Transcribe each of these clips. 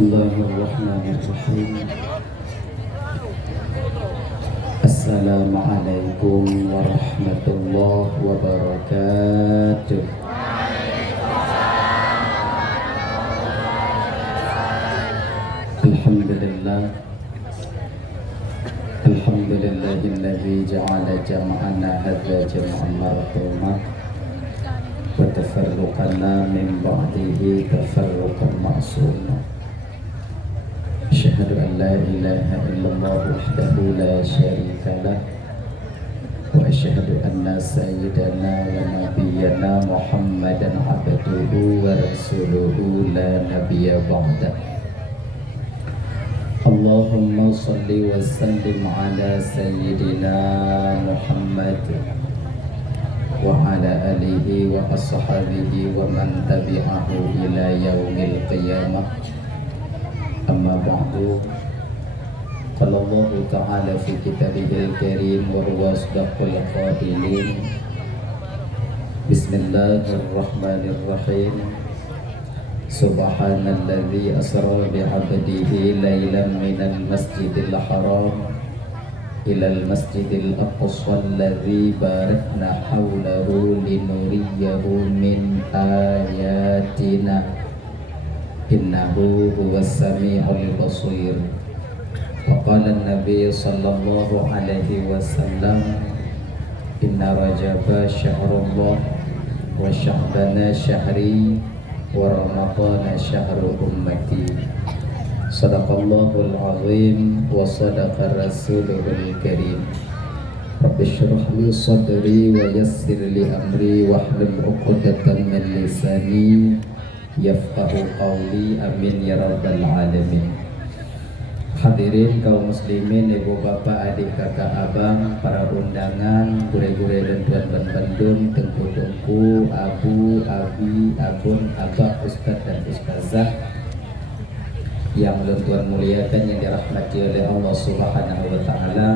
Bismillahirrahmanirrahim. Assalamualaikum warahmatullahi wabarakatuh. Alhamdulillah. Alhamdulillahilladzi ja'ala jam'ana hadza jam'an marhuma wa tafarruqana min ba'dihi tafarruqan ma'suma. Asyhadu an la ilaha illallah wahdahu la syarika lah wa asyhadu anna sayyidana wa nabiyyana Muhammadan abduhu wa rasuluhu la nabiyya ba'dah. Allahumma salli wa sallim ala sayyidina Muhammad wa ala alihi wa ashabihi wa man tabi'ahu ila yaumil qiyamah. Amma ba'du. Qala Allah ta'ala fi kitabihil karim wa huwa asdaqul qailin. Bismillahirrahmanirrahim. Subhanalladzi asra bi'abdihi lailan minal masjidil haram ilal masjidil aqsa alladzi barakna haulahu linuriyahu min ayatina innahu huwas sami'ul basir. Wa qala an-nabiy sallallahu alaihi wasallam, inna rajaba syahrullah wa sya'bana syahri wa ramadana syahru ummati. Sadaqallahul azim wa sadaqa rasulul karim. Rabbi shrah li sadri wa yassir li amri wahlul 'uqdatam min lisani yafqahu qawli, amin ya rabbal alamin. Hadirin kaum muslimin, ibu bapak, adik kakak abang, para undangan, gure-gure dan tuan bandung, tengku-tengku, abu, abi, abun, abah, ustadz dan ustazah yang tuan muliakan, yang dirahmati oleh Allah Subhanahu wa ta'ala.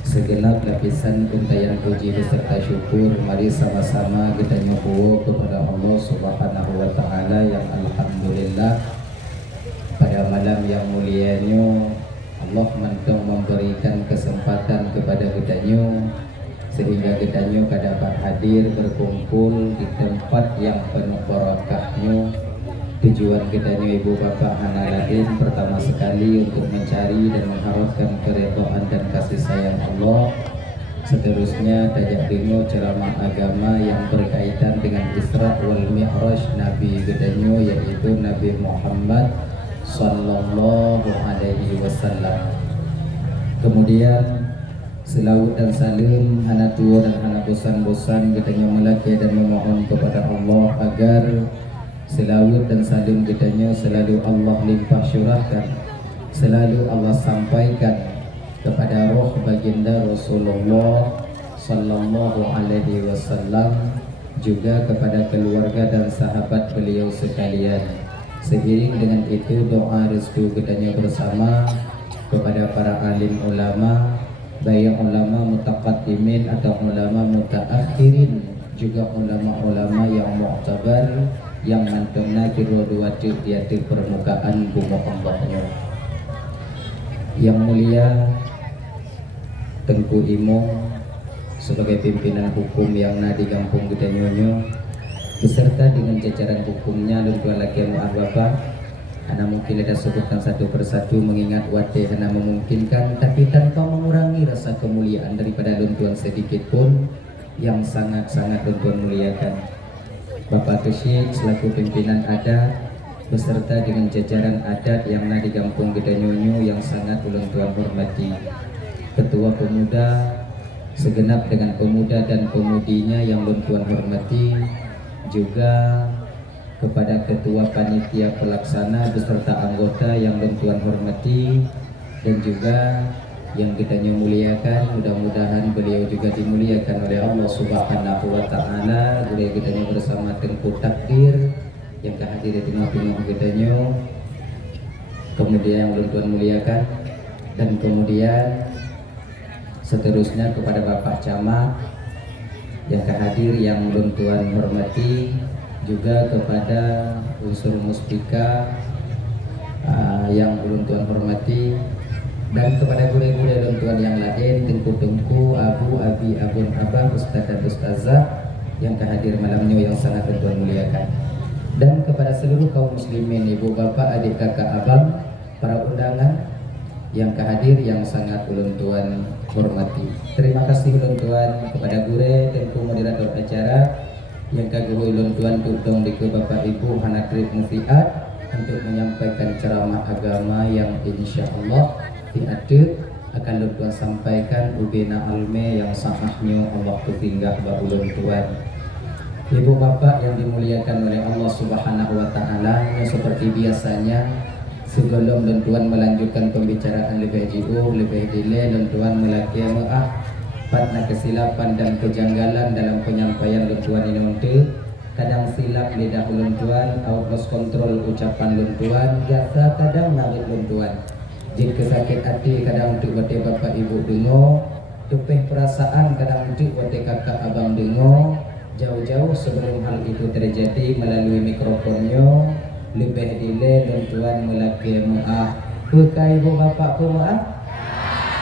Segenap lapisan untayan puji beserta syukur, mari sama-sama kita nyukur kepada Allah Subhanahu wa ta'ala yang alhamdulillah pada malam yang mulianya Allah mentong memberikan kesempatan kepada kitanya sehingga kitanya dapat hadir berkumpul di tempat yang penuh barakahnya. Tujuan kitanya ibu bapak anak lain pertama sekali untuk mencari dan mengharapkan keridhaan dan kasih sayang Allah. Seterusnya tajak dengar ceramah agama yang berkaitan dengan Isra wal Mi'raj Nabi kitanya, yaitu Nabi Muhammad sallallahu alaihi wasallam. Kemudian selawat dan salam anak tua dan anak bosan-bosan kitanya melaki dan memohon kepada Allah agar selawat dan salam kitanya selalu Allah limpah syurahkan, selalu Allah sampaikan kepada roh baginda Rasulullah sallallahu alaihi wasallam, juga kepada keluarga dan sahabat beliau sekalian. Seiring dengan itu doa restu kitanya bersama kepada para alim ulama, baik ulama mutaqaddimin atau ulama mutaakhirin, juga ulama-ulama yang mu'tabar yang mantungna kira-dua di permukaan bumi Allah. Yang mulia Tengku Imong sebagai pimpinan hukum yang di kampung kita nyonyo beserta dengan jajaran hukumnya dan tuan laki mu'ah bapak. Ana mungkin ada sebutkan satu persatu mengingat wadih ana memungkinkan, tapi tanpa mengurangi rasa kemuliaan daripada luntuan sedikit pun yang sangat-sangat luntuan muliakan. Bapak Tusyik selaku pimpinan adat beserta dengan jajaran adat yang di kampung kita nyonyo yang sangat luntuan hormati. Ketua pemuda segenap dengan pemuda dan pemudinya yang luntuan hormati, juga kepada ketua panitia pelaksana beserta anggota yang Tuan hormati, dan juga yang kita muliakan, mudah-mudahan beliau juga dimuliakan oleh Allah Subhanahu wa ta'ala. Beliau kita bersama Tengku Takdir yang kehadir di tengah-tengah kita, kemudian yang Tuan muliakan, dan kemudian seterusnya kepada Bapak Camat yang kehadir yang Tuan hormati, juga kepada unsur muspika yang ulun tuan hormati, dan kepada guru-guru ulun tuan yang lain, tengku-tengku, abu, abi, abun, abang, ustaz dan ustazah yang kehadir malamnya yang sangat tuan muliakan, dan kepada seluruh kaum muslimin, ibu bapak, adik kakak, abang, para undangan yang kehadir yang sangat ulun tuan hormati. Terima kasih ulun tuan kepada gure dan moderator acara yang kaguru ulun tuan tutong di ke bapak ibu Hanakrib Mufiat untuk menyampaikan ceramah agama yang insya Allah diatur akan ulun tuan sampaikan ubena alme yang sahahnya Allah tutinggah ba ulun tuan. Ibu bapak yang dimuliakan oleh Allah Subhanahu wa taala, seperti biasanya sebelum lentuan melanjutkan pembicaraan lebih jauh, lebih dile, lentuan melakukan pada kesilapan dan kejanggalan dalam penyampaian lentuan ini untuk kadang silap lidah lentuan, lost control ucapan lentuan, biasa kadang narik lentuan. Jika sakit hati kadang untuk bete bapak ibu dengar, tupeh perasaan kadang untuk bete kakak abang dengar. Jauh-jauh sebelum hal itu terjadi melalui mikrofonnya lebih dile dan tuan melaki maaf bukai ibu bapak ku maaf.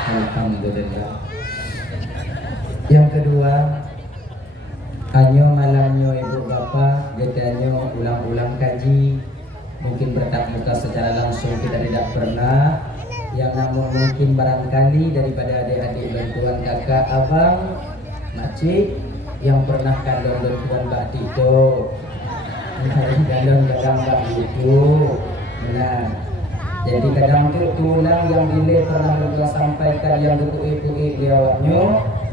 Alhamdulillah. Yang kedua, hanya malamnya ibu bapak getanya ulang-ulang kaji, mungkin bertatap muka secara langsung kita tidak pernah, yang namun mungkin barangkali daripada adik-adik dan tuan kakak abang makcik yang pernah kandung dan tuan Mbak Tito kadang-kadang tak gitu. Nah, jadi kadang tu tulang yang bila pernah kita sampaikan yang buku-buku diawaknya,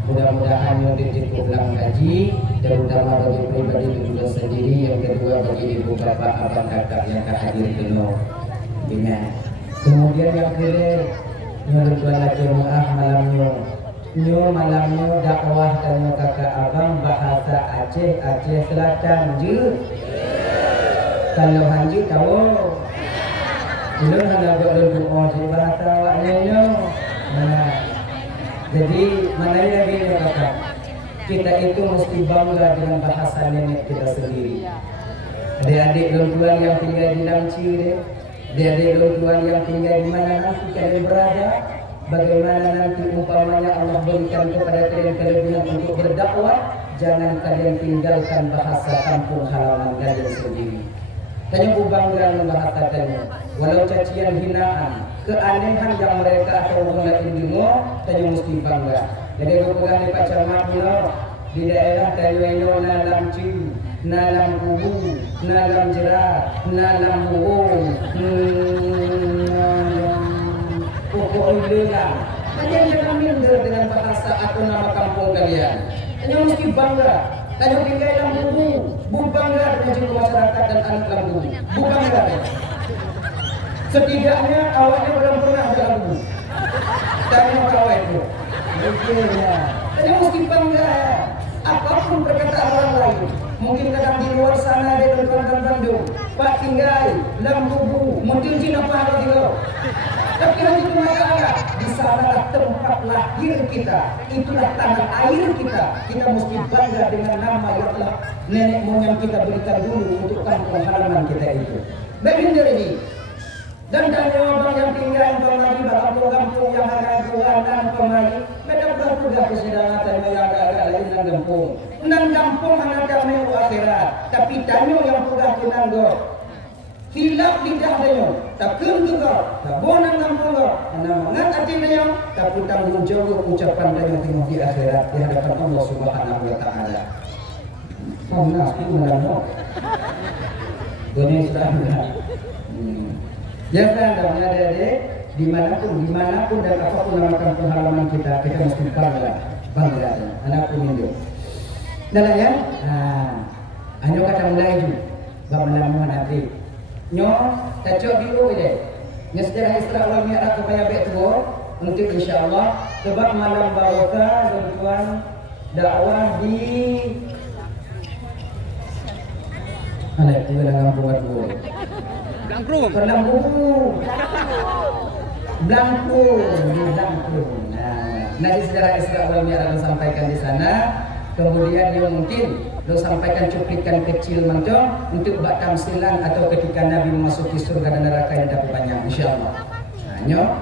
mudah-mudahan yang cukup ulang kaji, terutama bagi pribadi juga sendiri, yang kedua bagi ibu bapak abang kakak yang hadir penuh. Ingat. Kemudian yang kedua, yang tuan lagi maaf malamnya dakwah tanya kakak abang bahasa Aceh Selatan je. Kalau hanji tahu, belum ada doa di bahasa awaknya. Jadi mana lagi ya kakak? Kita itu mesti bangga dengan bahasa nenek kita sendiri. Adik-adik tuan yang tinggal di Lamci, adik-adik tuan yang tinggal di mana nanti kalian berada, bagaimana nanti umpamanya Allah berikan kepada kalian kelebihan untuk berdakwah, jangan kalian tinggalkan bahasa kampung halaman kalian sendiri. Tanya bangga membahasakannya, walau cacian hinaan, keanehan yang mereka atau orang lain dengar, tanya mesti bangga. Jadi aku pegang di Pak Camat di daerah Tayueno, nalam ciu, nalam kubu, nalam jerat, nalam buung, pokok ilelang. Tanya jangan minder dengan bahasa atau nama kampung kalian. Tanya mesti bangga. Tanya tinggal dalam buku bangga dengan jiwa masyarakat dan anak lampu. Bukan bangga. Setidaknya awalnya belum pernah dalam buku. Tanya kawan itu. Tanya mesti bangga. Apapun perkataan orang lain, mungkin kadang di luar sana ada tuan-tuan Bandung, Pak tinggal dalam buku, mungkin Cina apa juga. Tapi hal itu masalah. Di sanalah tempat lahir kita, itulah tanah air kita. Kita mesti bangga dengan nama yang telah nenek moyang kita berikan dulu untuk kampung halaman kita itu. Baginda ini dan orang yang tinggal pemari kampung yang ada keluaran pemari, beda berapa kesedangatan yang agak lain dan kampung. Nang kampung anak kami akhirat, tapi tanya yang pugah kunanggo. Hilap lidah dia, tak juga, tak bonang kampung dia, anak mangat hati dia, tak tanggung jawab ucapan dia tengok di akhirat di hadapan Allah Subhanahu wa taala. Mana aku menang. Dunia sudah. Ya kan, adik-adik, dimanapun dan apapun nama kampung halaman kita mesti bangga, anakku minum. Dan ya, hanya kata mulai ju, bamalan nanti. Nyo, cocok biru je. Nya sejarah Isra wal Mi'raj supaya betul untuk insyaallah sebab malam baroka tuan dakwah di mana itu dengan buat gua. Blangkrung. Blangkrung. Nah, nanti sejarah Isra wal Mi'raj disampaikan di sana. Kemudian dia mungkin Lo sampaikan cuplikan kecil mantong untuk bak tamsilan atau ketika Nabi memasuki surga dan neraka yang dapat banyak insyaallah. Nah,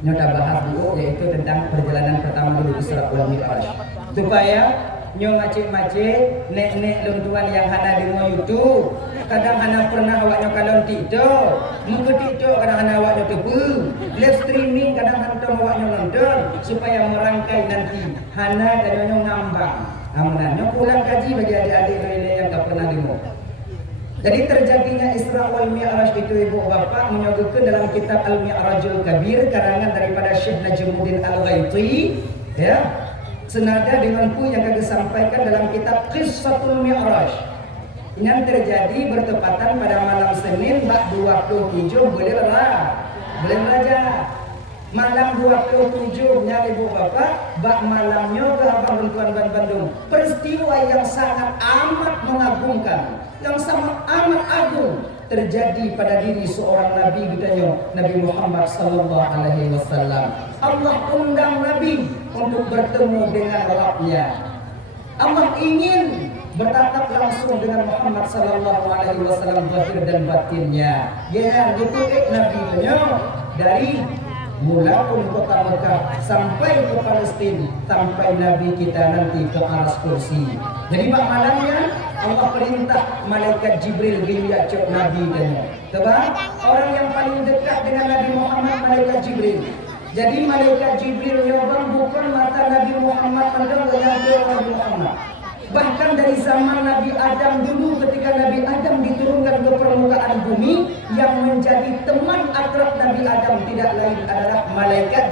nyo tak bahas dulu yaitu tentang perjalanan pertama dulu Isra wal Mi'raj. Supaya nyo macik-macik nek-nek luntuan yang hana di YouTube. Kadang hana pernah awak nyo kalon TikTok. Muka TikTok kadang hana awak nyo tepu. Live streaming kadang hantam awak nyo nonton supaya merangkai nanti hana dan nyo ngambang. Amanan nyo pulang kaji bagi adik-adik yang tak pernah demo. Jadi terjadinya Isra wal Mi'raj itu ibu bapak menyebutkan dalam kitab Al-Mi'rajul Kabir karangan daripada Syekh Najmuddin Al-Ghaiti ya. Senada dengan yang kami sampaikan dalam kitab Qissatul Mi'raj. Yang terjadi bertepatan pada malam Senin bak 27 bulan Rajab. Malam 27 nya ibu bapak bak malamnya ke abang Tuan Bandung. Peristiwa yang sangat amat mengagumkan, yang sangat amat agung terjadi pada diri seorang nabi katanya Nabi Muhammad sallallahu alaihi wasallam. Allah undang nabi untuk bertemu dengan Rabbnya. Allah ingin bertatap langsung dengan Muhammad sallallahu alaihi wasallam zahir dan batinnya. Ya, gitu nabi katanya dari mula pun kota Mekah sampai ke Palestina, sampai Nabi kita nanti ke aras kursi. Jadi mak malamnya Allah perintah malaikat Jibril giliat cok Nabi tanya. Sebab orang yang paling dekat dengan Nabi Muhammad malaikat Jibril. Jadi malaikat Jibril nyobang bukan mata Nabi Muhammad pandang dengan Nabi Muhammad. Bahkan dari zaman Nabi Adam dulu ketika Nabi Adam diturunkan ke permukaan bumi, yang menjadi teman akrab Nabi Adam tidak lain adalah malaikat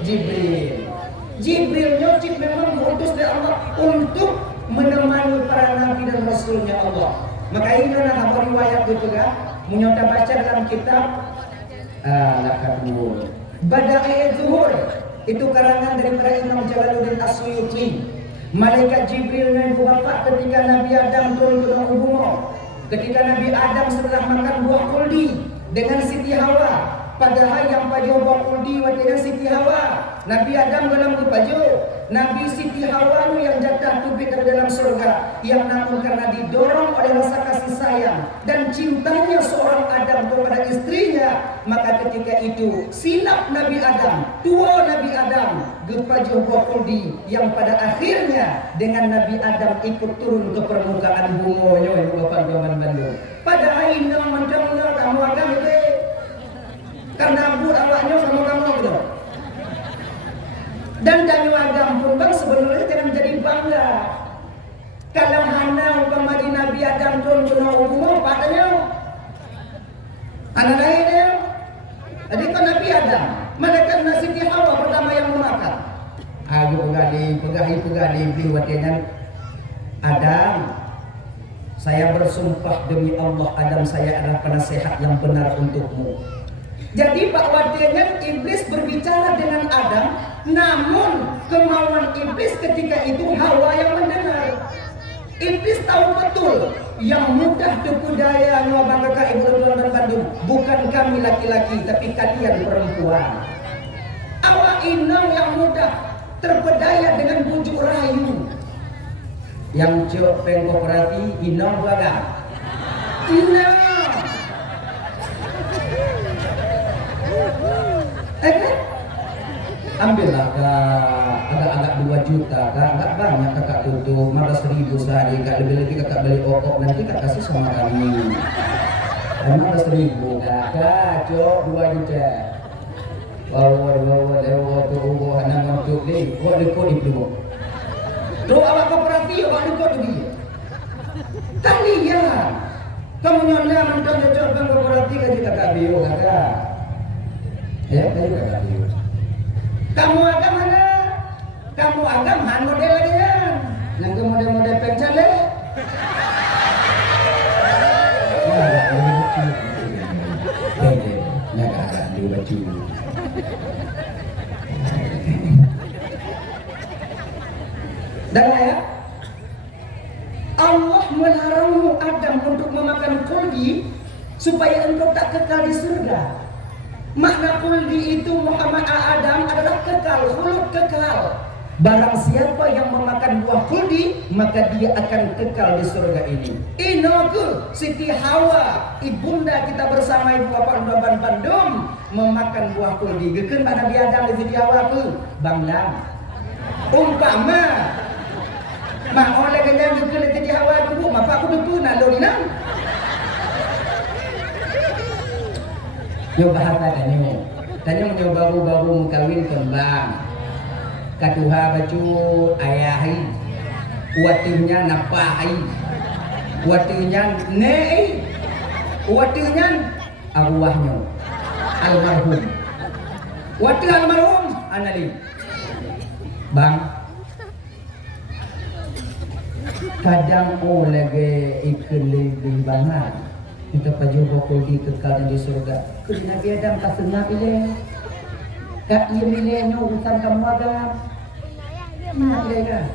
Jibril. Jibril nyocip memang diutus oleh Allah untuk menemani para nabi dan rasulnya Allah. Maka ini adalah riwayat itu kan, menyota baca dalam kitab Lakabur. Bada'i Zuhur itu karangan daripada Imam Jalaluddin As-Suyuti. Malaikat Jibril dan ibu bapak ketika Nabi Adam turun ke bumi. Ketika Nabi Adam setelah makan buah kuldi dengan Siti Hawa, padahal yang pajo buah kuldi dengan Siti Hawa, Nabi Adam dalam pajo, Nabi Siti Hawa yang jatuh tubik dari dalam surga, yang namun karena didorong oleh rasa kasih sayang dan cintanya seorang Adam kepada istrinya, maka ketika itu silap Nabi Adam, tua Nabi Adam, gepajo buah kuldi yang pada akhirnya dengan Nabi Adam ikut turun ke permukaan bumi ibu bapak zaman Bandung. Padahal ini macamnya kamu akan itu karena buat awaknya sama kamu gitu. Dan Danyu Agam pun bang sebenarnya jangan menjadi bangga. Kalau hana umpama di Nabi Adam turun ke bumi, padanya anak lainnya. Jadi kan Nabi Adam, malaikat Siti Hawa pertama yang memakan. Ayo pegali beli dengan Adam. Saya bersumpah demi Allah Adam saya adalah penasehat yang benar untukmu. Jadi Pak Wadianya iblis berbicara dengan Adam, namun kemauan iblis ketika itu Hawa yang mendengar. Iblis tahu betul yang mudah tipu daya nyobang kakak ibu dan Bandung bukan kami laki-laki tapi kalian perempuan. Awak inang yang mudah terpedaya dengan bujuk rayu. Yang cok pengkoperasi inang belakang. Inang. Ambillah agak 2 juta kak, agak banyak kakak tutup 15.000 sehari kak, lebih-lebih kakak beli pokok nanti kak kasih sama kami 15.000 kakak cok 2 juta bawa tuh anak ngantuk deh buat dekor itu tuh awak koperasi awak dekor tuh dia kalian kamu nyonda mantan cocok bang koperasi gaji kakak bio kakak ya gaji kakak bio. Kamu agam mana? Kamu agam han model lagi kan? Yang ke model-model pencale? Ya agak di baju. Dan ya, Allah melarangmu Adam untuk memakan kuldi supaya engkau tak kekal di surga. Makna kuldi itu Muhammad Adam adalah kekal, khulud kekal. Barang siapa yang memakan buah kuldi, maka dia akan kekal di surga ini. Inoku Siti Hawa, ibunda kita bersama ibu bapak Ban Bandung memakan buah kuldi. Geken pada Nabi Adam di Siti Hawa tu, Bang Lam. Umpama mak oleh kena geken di Siti Hawa tu, maka aku tu nak lo nang. Yo bahasa tanya baru-baru kawin kembang. Katuha baju ayahi, watinya napai, watinya nei, watinya arwahnya almarhum, wati almarhum anali, bang. Kadang lagi ikut lebih banget. Kita paju bakul di kekal di surga. Kena Nabi Adam tak senang ile, kak ia milenya urusan kamu ada. Mereka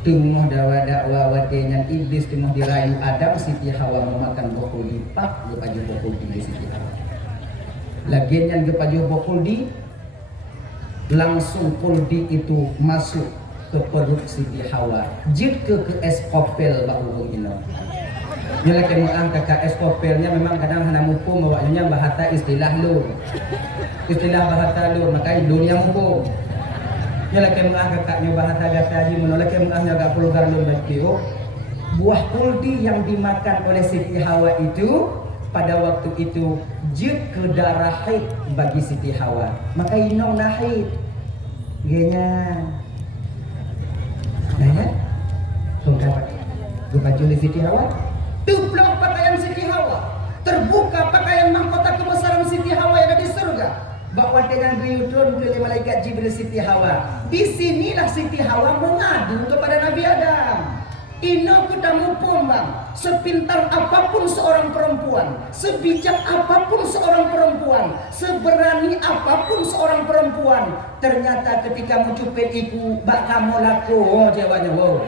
tengah dakwa wadenya iblis tengah dirayu Adam, Siti Hawa memakan bokul di pak gepaju bokul di Siti Hawa. Lagian yang gepaju bokul di langsung kuldi itu masuk ke perut Siti Hawa. Jid ke eskopel bahu ini. Nyala kemuang kakak eskopelnya memang kadang hana mumpung bawanya bahasa istilah lu. Istilah bahasa lu makanya dunia mumpung. Nyala kemuang kakaknya bahasa gasaji menolak kemuangnya agak pulugar lu bakio. Buah kuldi yang dimakan oleh Siti Hawa itu pada waktu itu jid ke darah haid bagi Siti Hawa. Maka inong na haid. Genya. Nah ya. Tungkap. Baju Siti Hawa. Tumplang pakaian Siti Hawa, terbuka pakaian mahkota kebesaran Siti Hawa yang ada di surga. Bawa dengan riudun ke malaikat Jibril Siti Hawa. Disinilah Siti Hawa mengadu kepada Nabi Adam. Ino kutamu pombang, sepintar apapun seorang perempuan, sebijak apapun seorang perempuan, seberani apapun seorang perempuan, ternyata ketika mencupet iku bak kamu laku, jawabnya wow.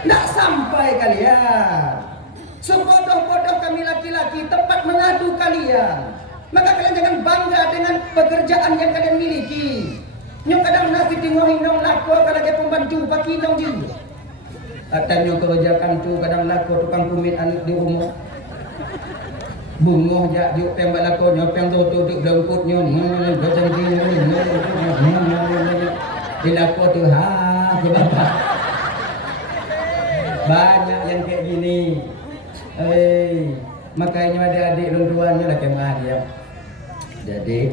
Tidak sampai kalian. Sebodoh-bodoh kami laki-laki tempat mengadu kalian. Maka kalian jangan bangga dengan pekerjaan yang kalian miliki. Nyok kadang nasi tingohin dong laku kalau dia pembantu pakai dong juga. Katanya kerjakan tu kadang laku tukang kumit anak di rumah. Bungoh jak juk pembak laku nyopeng tu duduk dengkutnya. Macam gini. Di laku tu bapak. Banyak yang kayak gini. Makanya ada adik lunduannya lah kemah dia. Jadi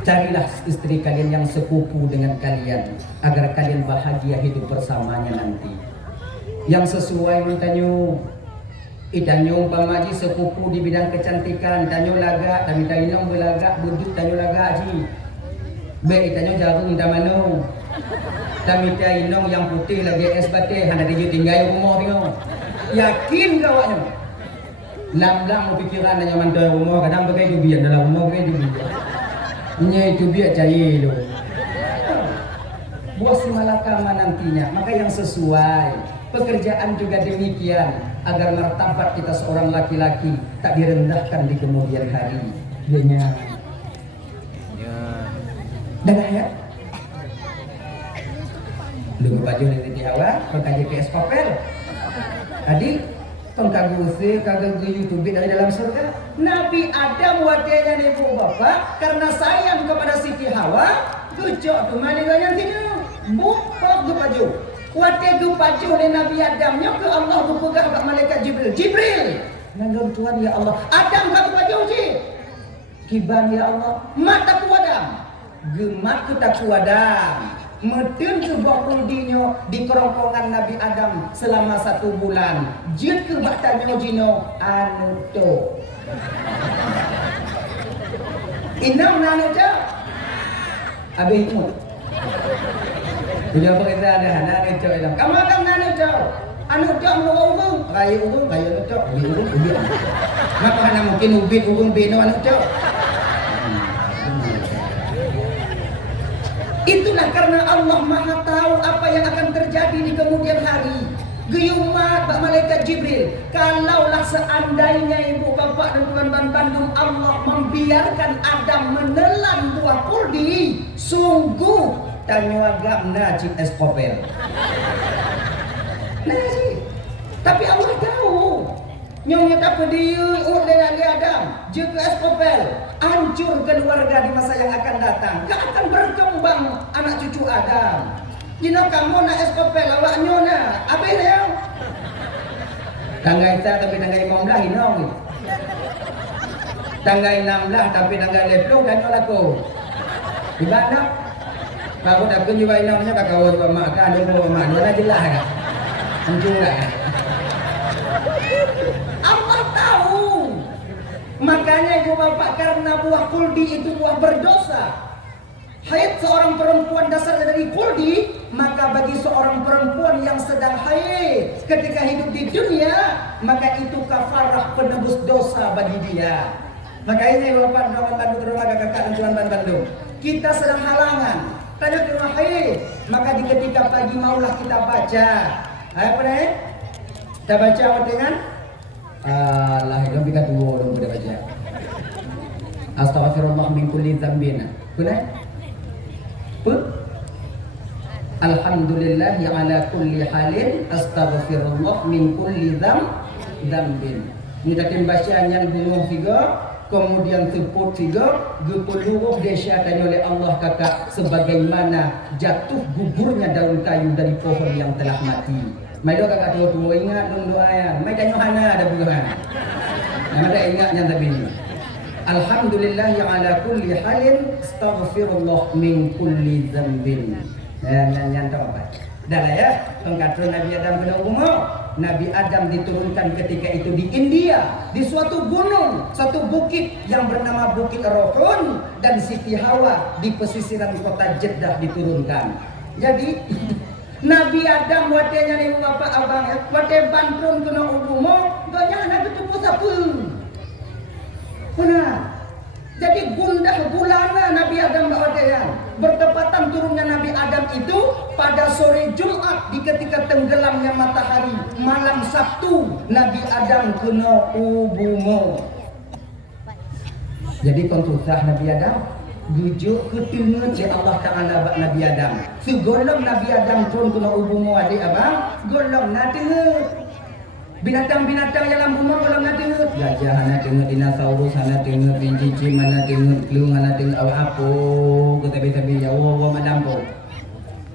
carilah istri kalian yang sekupu dengan kalian agar kalian bahagia hidup bersamanya nanti. Yang sesuai mentanyo. Itanyo pamaji sekupu di bidang kecantikan, tanyo laga, kami tainong belaga, budut tanyo laga aji. Be itanyo jagung tamano. Kami tainong yang putih lagi es bate hana di tinggal rumah tengok. Yakin kawaknya. Lam-lam pikiran nanya mantai rumah kadang pakai dubian dalam rumah pakai dubian. Nya itu biar cair lo. Buat si malakama nantinya, maka yang sesuai. Pekerjaan juga demikian agar martabat kita seorang laki-laki tak direndahkan di kemudian hari. Dianya. Dan ya. Lu baju di Hawa, mengkaji ke eskopel. Tadi pengkagusi kagak YouTube dari dalam surga. Nabi Adam wadenya ibu bapak karena sayang kepada Siti Hawa, gejok kemana yang sini, buka baju. Wate baju oleh Nabi Adamnya ke Allah berpegang ke malaikat Jibril. Jibril, nanggung Tuhan ya Allah. Adam kau baju je. Kiban ya Allah. Mata ku Adam, gemat ku tak ku Adam. Medun ke bakuldinya di kerongkongan Nabi Adam selama 1 bulan. Jid ke baktanyo jino anu to. Inam nanu to. Abi mu. Punya berita ada anak itu dalam. Kamu akan nanu to. Anu to anu urung, kayu anu to, ubin. Maka hana mungkin ubin urung beno anu to. Itulah karena Allah Maha tahu apa yang akan terjadi di kemudian hari. Geyumat Pak Malaikat Jibril. Kalaulah seandainya ibu bapak dan tuan-tuan Bandung Allah membiarkan Adam menelan buah kuldi, sungguh tanya agak najib eskopel. Nah sih. Tapi Allah tahu. Nyonya tak pedih oleh Adam, juga eskopel, hancur keluarga di masa yang akan datang. Gak akan berkembang anak cucu Adam. Jino kamu nak eskopel, awak nyona, apa ini? Tangga kita tapi tangga 15 inong. Tangga 16 tapi tangga 20 dan laku. Di mana? Kalau dah kunci inongnya kakak awak mak kan ada mak, mana jelas kan? Hancur kan? Allah tahu. Makanya ibu bapak, karena buah kuldi itu buah berdosa. Haid seorang perempuan dasar dari kuldi, maka bagi seorang perempuan yang sedang haid ketika hidup di dunia, maka itu kafarah penebus dosa bagi dia. Makanya ibu bapak Bandung rumah kakak dan tuan Bandung, kita sedang halangan tanya ke rumah haid, maka di ketika pagi maulah kita baca apa nih? Kita baca apa dengan Allah itu kita dua orang kita baca. Astaghfirullah min kulli dzambin. Boleh? Alhamdulillah yang ala kulli halin astaghfirullah min kulli dzambin. Ini tadi bacaan yang bunuh tiga, kemudian teput tiga, gepuluh desa oleh Allah kakak sebagaimana jatuh gugurnya daun kayu dari pohon yang telah mati. Mai do kakak tua ingat dong doa ya. Mai tanya hana ada bukan. Nama ada ingatnya tapi ini. Alhamdulillah yang ala kulli halin astaghfirullah min kulli dzambin. Yang apa? Dah lah ya, tongkat Nabi Adam pada umur. Nabi Adam diturunkan ketika itu di India, di suatu gunung, suatu bukit yang bernama Bukit Rohun, dan Siti Hawa di pesisiran kota Jeddah diturunkan. Jadi Nabi Adam watenya ni bapak abang ya, wate bantun kena ubumo, donya Nabi tu apa? Benar. Jadi gundah gulana Nabi Adam watenya. Bertepatan turunnya Nabi Adam itu pada sore Jumat di ketika tenggelamnya matahari, malam Sabtu Nabi Adam kena ubumo. Jadi konsultah Nabi Adam bujuk ketingut ya Allah Ta'ala bak Nabi Adam. Segolong Nabi Adam turun kena ubumo adik abang, golong na tengut. Binatang-binatang yang dalam rumah golong na tengut. Gajah hana tengut, dinosaurus hana tengut, cincin hana tengut, kelung hana tengut, awak apa ketabi-tabi ya Allah madampo.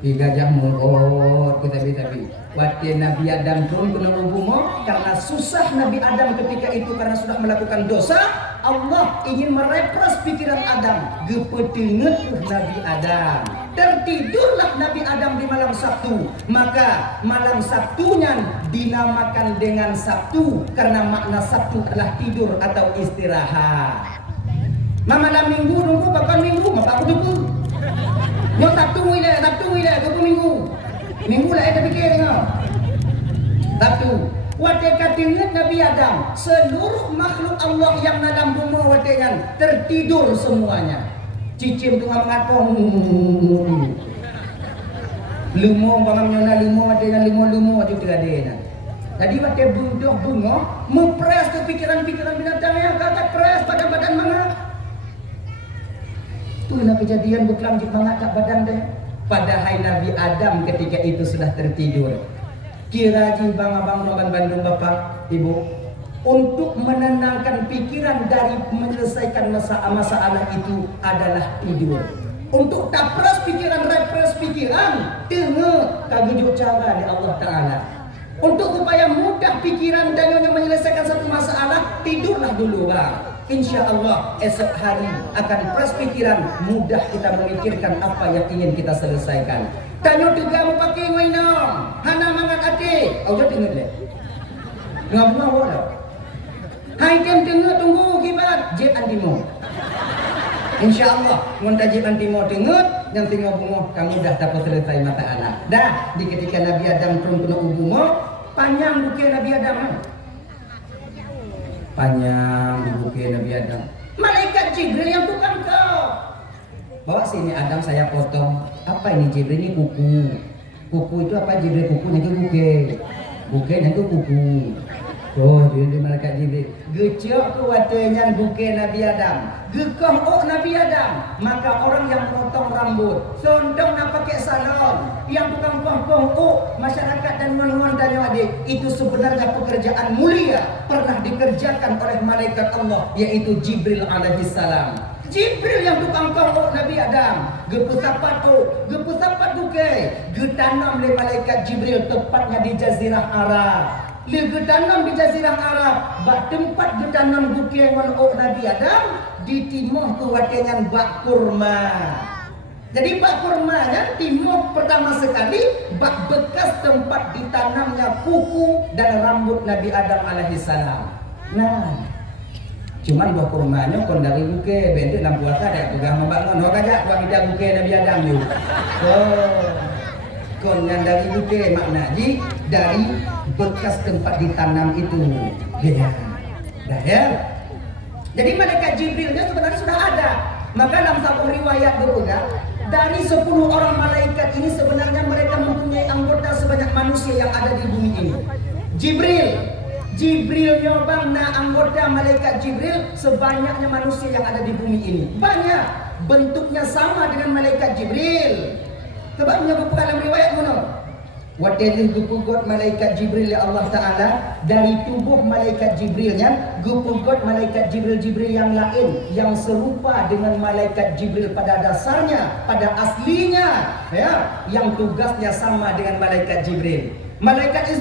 Di gajah murut ketabi-tabi. Waktu Nabi Adam turun kena ubumo karena susah Nabi Adam ketika itu karena sudah melakukan dosa. Allah ingin merepres pikiran Adam, gepetinget Nabi Adam. Tertidurlah Nabi Adam di malam Sabtu. Maka malam Sabtunya dinamakan dengan Sabtu karena makna Sabtu adalah tidur atau istirahat. Malam Minggu nunggu pakai Minggu, maka aku tunggu. Yo Sabtu wilayah, aku Minggu. Minggu lah ada pikir tengok. Sabtu. Wadai ingat Nabi Adam, seluruh makhluk Allah yang dalam bumi wadai tertidur semuanya. Cicim tu ngapong. Lumo bang nyona lumo wadai lumo aja terada. Jadi wadai budak bunga mempres ke pikiran-pikiran binatang yang kakak pres badan-badan mana. Tu nak kejadian berkelanjut banget tak badan deh. Padahal Nabi Adam ketika itu sudah tertidur. Kira bang abang Roman Bandung bapak ibu untuk menenangkan pikiran dari menyelesaikan masalah itu adalah tidur. Untuk tapras pikiran, repres pikiran, tengok kagujuk cara di Allah Ta'ala. Untuk supaya mudah pikiran dan menyelesaikan satu masalah, tidurlah dulu bang. Insya Allah esok hari akan fresh pikiran, mudah kita memikirkan apa yang ingin kita selesaikan. Tanya juga mau pakai wainong, hana mangat ate, awak tengok le. Ngap ngau dah. Hai tem tengok tunggu kibat jet antimo. Insya Allah munta jet antimo tengok yang tengok bungo kamu dah dapat selesai masalah. Dah di ketika Nabi Adam turun kena bungo, panjang bukit Nabi Adam. Panjang di bukit Nabi Adam. Malaikat Jibril yang tukang kau. Bawa sini Adam saya potong. Apa ini Jibril? Ini kuku. Kuku itu apa Jibril? Kukunya ke bukit. Bukan yang tu buku. Oh, dia di malaikat Jibril. Gecok tu watanya bukan Nabi Adam. Gekoh Nabi Adam. Maka orang yang potong rambut, sondong nak pakai salon, yang tukang koh masyarakat dan nuan-nuan dan adik, itu sebenarnya pekerjaan mulia pernah dikerjakan oleh malaikat Allah, yaitu Jibril alaihi salam. Jibril yang tukang koh Nabi Adam. Gepusapat bukan. Getanam oleh malaikat Jibril tepatnya di Jazirah Arab. Getanam di Jazirah Arab, bak tempat getanam bukan Nabi Adam di timur tu watengan bak kurma. Jadi bak kurma kan timur pertama sekali bak bekas tempat ditanamnya kuku dan rambut Nabi Adam alaihi salam. Nah, cuman buah kurmanya kon dari buke bentuk dalam puasa ada pegang membangun orang aja buat kita buke Nabi Adam tu. Oh. Kon yang dari buke maknanya dari bekas tempat ditanam itu. Ya. Dah ya. Jadi malaikat Jibrilnya sebenarnya sudah ada. Maka dalam satu riwayat berbeda, dari 10 orang malaikat ini sebenarnya mereka mempunyai anggota sebanyak manusia yang ada di bumi ini. Jibril nyobang anggota malaikat Jibril sebanyaknya manusia yang ada di bumi ini. Banyak, bentuknya sama dengan malaikat Jibril. Sebabnya buku dalam riwayat mana? Wadilih gupugot malaikat Jibril ya Allah Ta'ala dari tubuh malaikat Jibrilnya, gupugot malaikat Jibril yang lain yang serupa dengan malaikat Jibril pada dasarnya, pada aslinya, ya, yang tugasnya sama dengan malaikat Jibril. Malaikat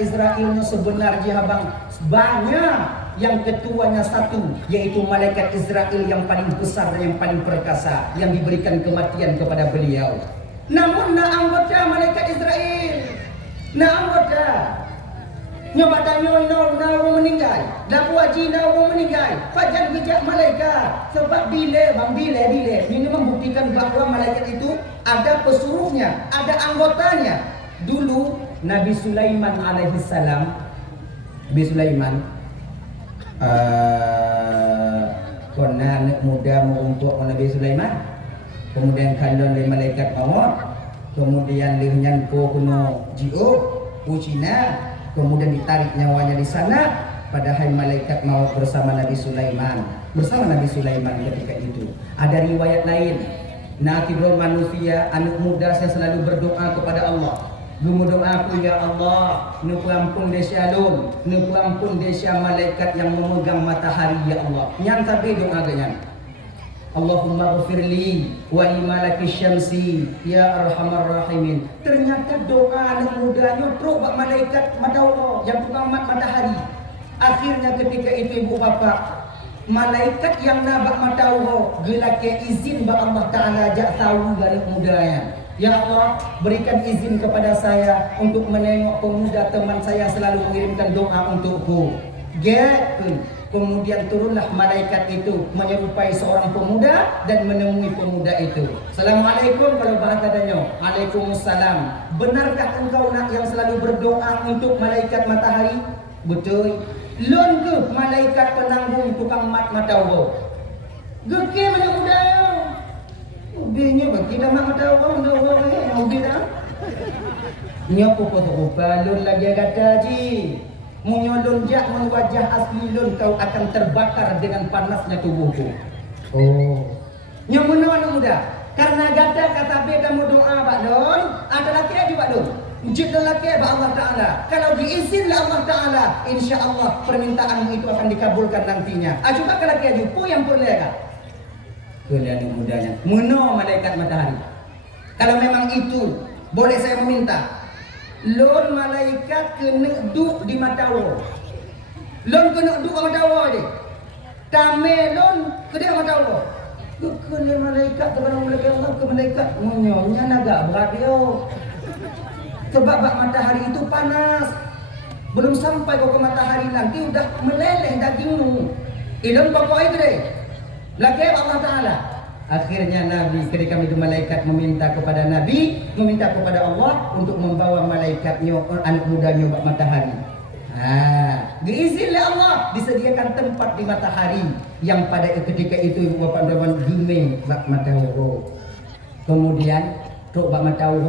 Israelnya sebenarnya abang banyak, yang ketuanya satu, yaitu malaikat Israel yang paling besar dan yang paling perkasa, yang diberikan kematian kepada beliau. Namun anggota malaikat Israel, anggota nyoba tanya nawa meninggal, laku haji nawa meninggal, fajar bijak malaikat. Sebab bila ini membuktikan bahawa malaikat itu ada pesuruhnya, ada anggotanya. Dulu Nabi Sulaiman alaihi salam, Nabi Sulaiman kona anak muda untuk Nabi Sulaiman. Kemudian kalon dari malaikat maut, kemudian lihnya kuno jio Cina, kemudian ditarik nyawanya di sana. Padahal malaikat maut bersama Nabi Sulaiman, ketika itu. Ada riwayat lain, nakibul manusia anak muda saya selalu berdoa kepada Allah. Gumudoa aku ya Allah, nupu ampun desya alun, nupu ampun desya malaikat yang memegang matahari ya Allah. Yang tapi doa ganyan. Allahumma ghfirli wa limalaki syamsi ya arhamar rahimin. Ternyata doa anak mudanya teruk bak malaikat mata Allah yang tukang matahari. Akhirnya ketika itu ibu bapa, malaikat yang nabak mata Allah gelake izin bak Allah Ta'ala ajak tahu dari mudanya. Ya Allah, berikan izin kepada saya untuk menengok pemuda teman saya selalu mengirimkan doa untukku. Kemudian turunlah malaikat itu menyerupai seorang pemuda dan menemui pemuda itu. Assalamualaikum kalau bahasa danyo. Waalaikumsalam. Benarkah engkau nak yang selalu berdoa untuk malaikat matahari? Betul. Lon ke malaikat penanggung tukang mata Allah? Geke mana muda? Ubinya bagi dah mata Allah ubi dah. Nyopo rupa lon lagi kata ji. Munyolun jak wajah asli lun kau akan terbakar dengan panasnya tubuhku. Oh. Yang mana muda? Karena gata kata beda mu doa bak lun, ada laki aja bak lun. Jid laki bak Allah Ta'ala. Kalau diizinlah Allah Ta'ala, insya-Allah permintaanmu itu akan dikabulkan nantinya. Coba kalau laki aja pu yang perlega. Kalian mudanya. Muno malaikat matahari. Kalau memang itu boleh saya meminta. Lon malaikat kena duduk di mata Allah. Lon kena duduk di mata Allah je. Tame lon kena mata Allah. Kena malaikat kepada malaikat Allah ke malaikat. Nyonya naga berat dia. Sebab bak matahari itu panas. Belum sampai kau ke matahari nanti udah meleleh dagingmu. Ilon pokok itu deh. Laki Allah Ta'ala. Akhirnya Nabi ketika itu malaikat meminta kepada Nabi, meminta kepada Allah untuk membawa malaikatnya anak mudanya bak matahari. Diizinlah Allah disediakan tempat di matahari yang pada ketika itu Bapak Dawan Gime bak matahari. Kemudian tok bak matahari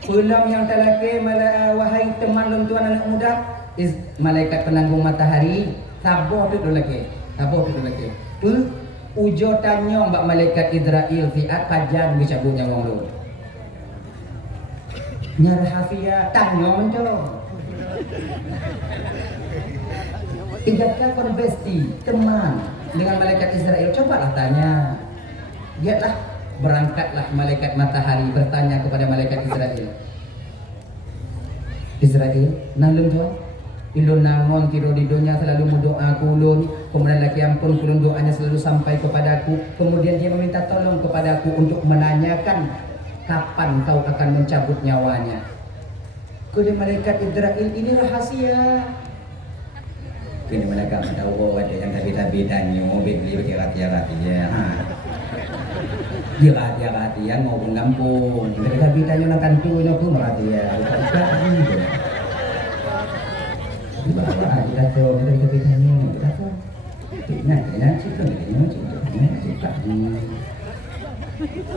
Pulang yang talake wahai teman luntuan anak muda, malaikat penanggung matahari, sabar tu lagi. Sabar tu lagi. Ujo tanya mbak malaikat Israel fiat kajan bisa punya wong lu. Nyar hafia tanya menjo. Ingatkan konvesti teman dengan malaikat Israel, cobalah tanya. Lihatlah, berangkatlah malaikat matahari bertanya kepada malaikat Israel. Israel, nalung jo, ilun nangon tidur di dunia selalu mendoa kulun, kemudian laki ampun kulun doanya selalu sampai kepadaku. Kemudian dia meminta tolong kepadaku untuk menanyakan kapan kau akan mencabut nyawanya. Kepada malaikat Israel, ini rahasia. Kini mereka tahu ada yang tapi tanya, beli bagi rahasia. Dia rahasia mau pengampun. Mereka tanya nak kantu nak pun rahasia. Di bawah kita tahu mereka tanya, kita tahu. Nah, cerita cerita.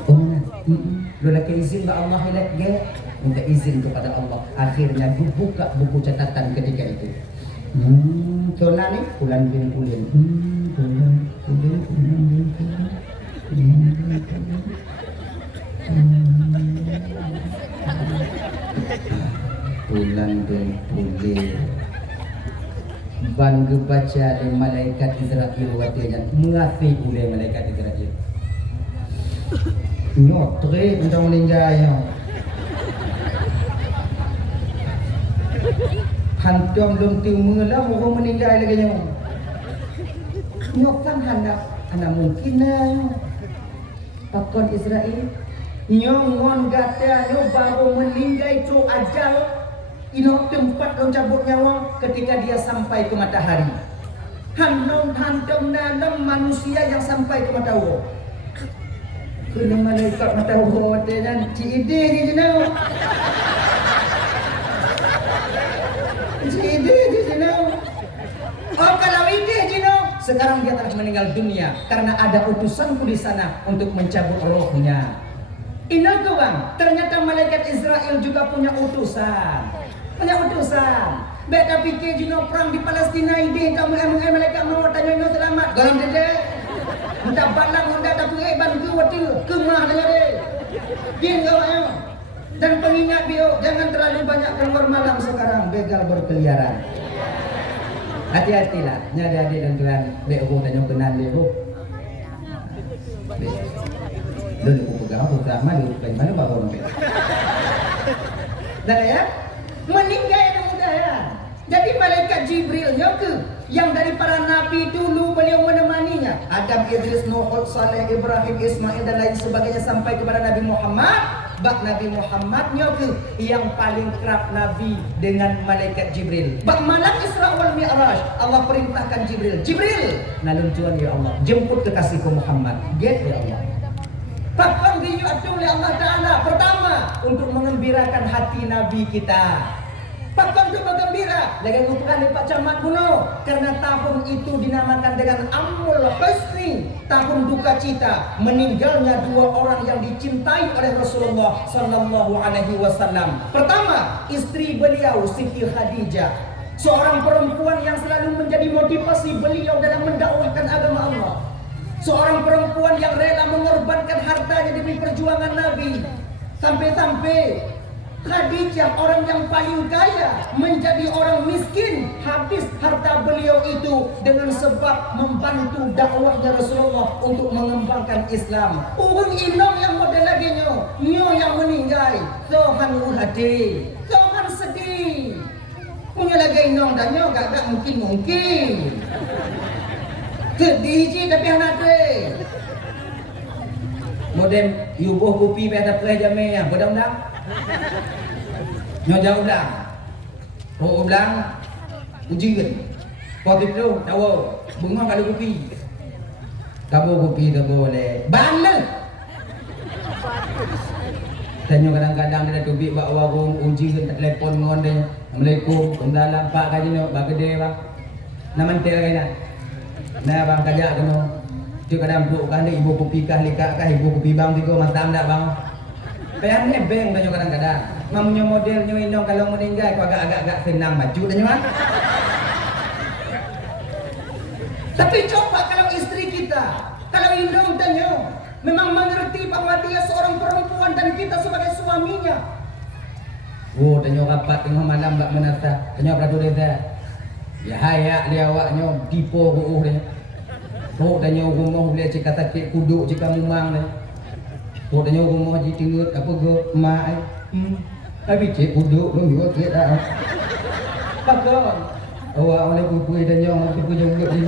Oh, lu lagi izin ke Allah lagi, minta izin kepada Allah. Akhirnya buka buku catatan ketika itu. Kena ni pulang pulang. Pulang dan pulang. Ban baca di malaikat Israel watinya mengafi oleh malaikat Israel. Notre untuk meninggal. Hantum belum timu lah orang meninggal lagi nyo. Nyok kan hendak anak mungkin pakon Israel. Nyongon gata nyo baru meninggal itu ajal. Inok tempat orang cabut nyawa ketika dia sampai ke matahari. Hantum dalam manusia yang sampai ke matahari. Kena malaikat matahari dan cide ni jenau. Ide di sini. Oh kalau ide Jino, sekarang dia telah meninggal dunia karena ada utusanku di sana untuk mencabut rohnya. Ingat bang, ternyata malaikat Israel juga punya utusan. Beda pikir Jino perang di Palestina ide kamu malaikat mau tanya selamat. Galam dede. Minta balang honda tapi bantu waktu kemah dia deh. Dia enggak. Dan pengingat bio, jangan terlalu banyak keluar malam sekarang, begal berkeliaran. Hati-hatilah, nyari adik dan Tuhan. Bego tanya kenal bego. Dulu aku pegang aku drama di lain mana bawa orang. Dah ya, meninggal yang muda ya. Jadi malaikat Jibril ke yang dari para nabi dulu beliau menemaninya. Adam, Idris, Nuh, Saleh, Ibrahim, Ismail dan lain sebagainya sampai kepada Nabi Muhammad. Bak Nabi Muhammad ke yang paling kerap Nabi dengan malaikat Jibril. Bak malam Isra wal Mi'raj Allah perintahkan Jibril nalun tuan ya Allah jemput kekasihku Muhammad. Get ya Allah. Bahkan diuatkan oleh Allah Ta'ala pertama untuk mengembirakan hati Nabi kita. Bahkan untuk bergembira lagi ngutukan Pak Camat kuno karena tahun itu dinamakan dengan Amul Husni, tahun duka cita meninggalnya dua orang yang dicintai oleh Rasulullah sallallahu alaihi wasallam. Pertama, istri beliau Siti Khadijah, seorang perempuan yang selalu menjadi motivasi beliau dalam mendakwahkan agama Allah. Seorang perempuan yang rela mengorbankan hartanya demi perjuangan Nabi. Sampai-sampai Khadijah orang yang paling kaya menjadi orang miskin, habis harta beliau itu dengan sebab membantu dakwahnya Rasulullah untuk mengembangkan Islam. Orang inong yang model lagi nyo yang meninggal, Tuhan hati, Tuhan sedih. Punya lagi inong dan nyo gak mungkin. Sedih je tapi anak tu. Modem yubuh kopi pada play jamnya bedang-bedang. Nyo jauh belang. Oh belang. Ujian. Potip tu tahu bunga kalau kopi. Kabo kopi tak boleh. Bandel. Tanya kadang-kadang dia kopi buat warung ujian tak telefon ngon dia. Assalamualaikum. Kumdalam pak kaji no bak gede bang. Nama tel kena. Nah bang kajak kena. Tu kadang buat kan ibu kopi kah likak kah ibu kopi bang tiga mantam dak bang. Pehan nebeng tanya kadang-kadang. Mamunya modelnya indong kalau meninggal kau agak-agak senang maju dah nyawa. Tapi coba kalau istri kita, kalau indong tanya, memang mengerti bahwa dia seorang perempuan dan kita sebagai suaminya. Oh, tanya rapat tengah malam mbak menata, tanya beradu reza. Ya hayak dia awaknya dipo dia. Oh, tanya rumah boleh cakap takik kuduk jika memang dia. Oh, tanya rumah ji tingut apa go mak ai. Habis cik kuduk dong juga kita. Pakon. Awak oleh buku dan yang buku juga ni.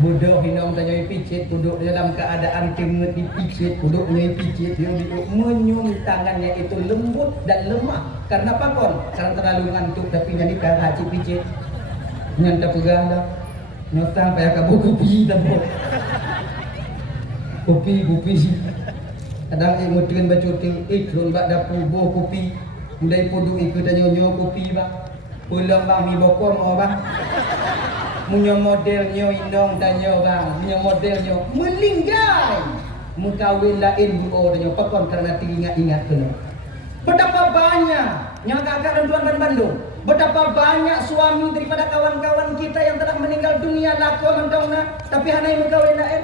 Bodoh hinong tanya picit duduk dalam keadaan tingut dipicit duduknya picit dia duduk menyum tangannya itu lembut dan lemah karena apa kon? Karena terlalu ngantuk tapi nyanyi kan haji picit nyanta pegang dah nyotang payah kabu kopi dah kopi sih kadang mungkin baca ikron bak dapur boh kopi mulai podo ikut dan nyonya kopi bak pulang bang mi bokor mau bang punya modelnya indong tanya bang punya modelnya meninggal mengkawin lain buo tanya pakon karena ingat kena betapa banyak yang kakak dan tuan dan Bandung betapa banyak suami daripada kawan-kawan kita yang telah meninggal dunia laku mendongna tapi hanai mengkawin lain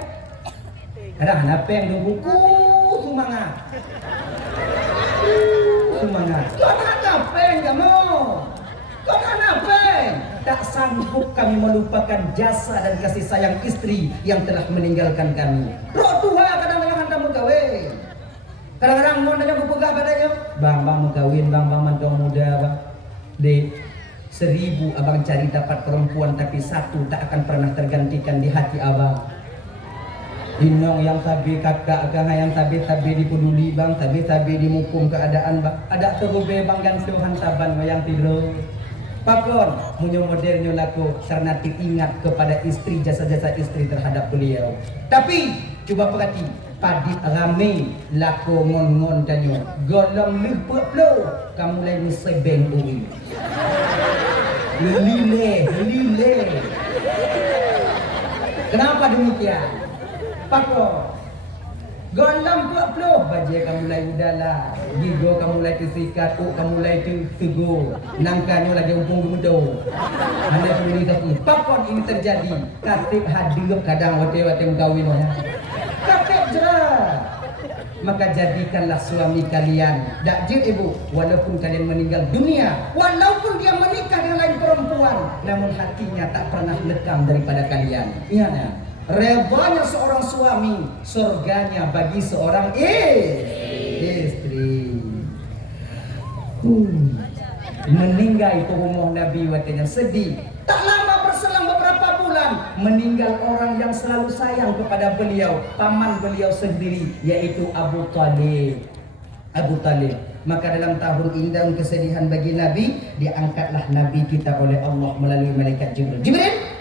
kadang hana peng buku semangat tuan hana peng gak mau kau kenapa? Tak sanggup kami melupakan jasa dan kasih sayang istri yang telah meninggalkan kami. Roh tua kadang-kadang hendak mengkawin. Kadang-kadang mau nanya kupegah padanya. Bang mau kawin, bang mantong muda bang. Dek, 1000 abang cari dapat perempuan tapi satu tak akan pernah tergantikan di hati abang. Inong yang tabi kakak agak yang tabi dipeduli bang, tabi dimukum keadaan bang. Ada terube bang gantung hantaban yang tidur. Pakon, punya modelnya laku karena teringat kepada istri, jasa-jasa istri terhadap beliau. Tapi, coba perhati, padit rame laku ngon-ngon tanya. Golong liput lo, kamu lagi sebeng uri. Lile. Kenapa demikian? Pakon. Golong puluh baju kamu mulai udahlah, gigo kamu mulai tersikat, kamu mulai teguh, nangkanya lagi umpung muda. Anda pilih tapi pakon ini terjadi. Katib hadir kadang wate mengkawin ya. Katib jelas. Maka jadikanlah suami kalian. Dakjir ibu, walaupun kalian meninggal dunia, walaupun dia menikah dengan lain perempuan, namun hatinya tak pernah lekang daripada kalian. Iya ya. Redanya seorang suami, surganya bagi seorang istri. Meninggal itu umur Nabi watanya sedih. Tak lama berselang beberapa bulan meninggal orang yang selalu sayang kepada beliau, paman beliau sendiri, yaitu Abu Talib. Maka dalam tahun indah kesedihan bagi Nabi, diangkatlah Nabi kita oleh Allah melalui malaikat Jibril.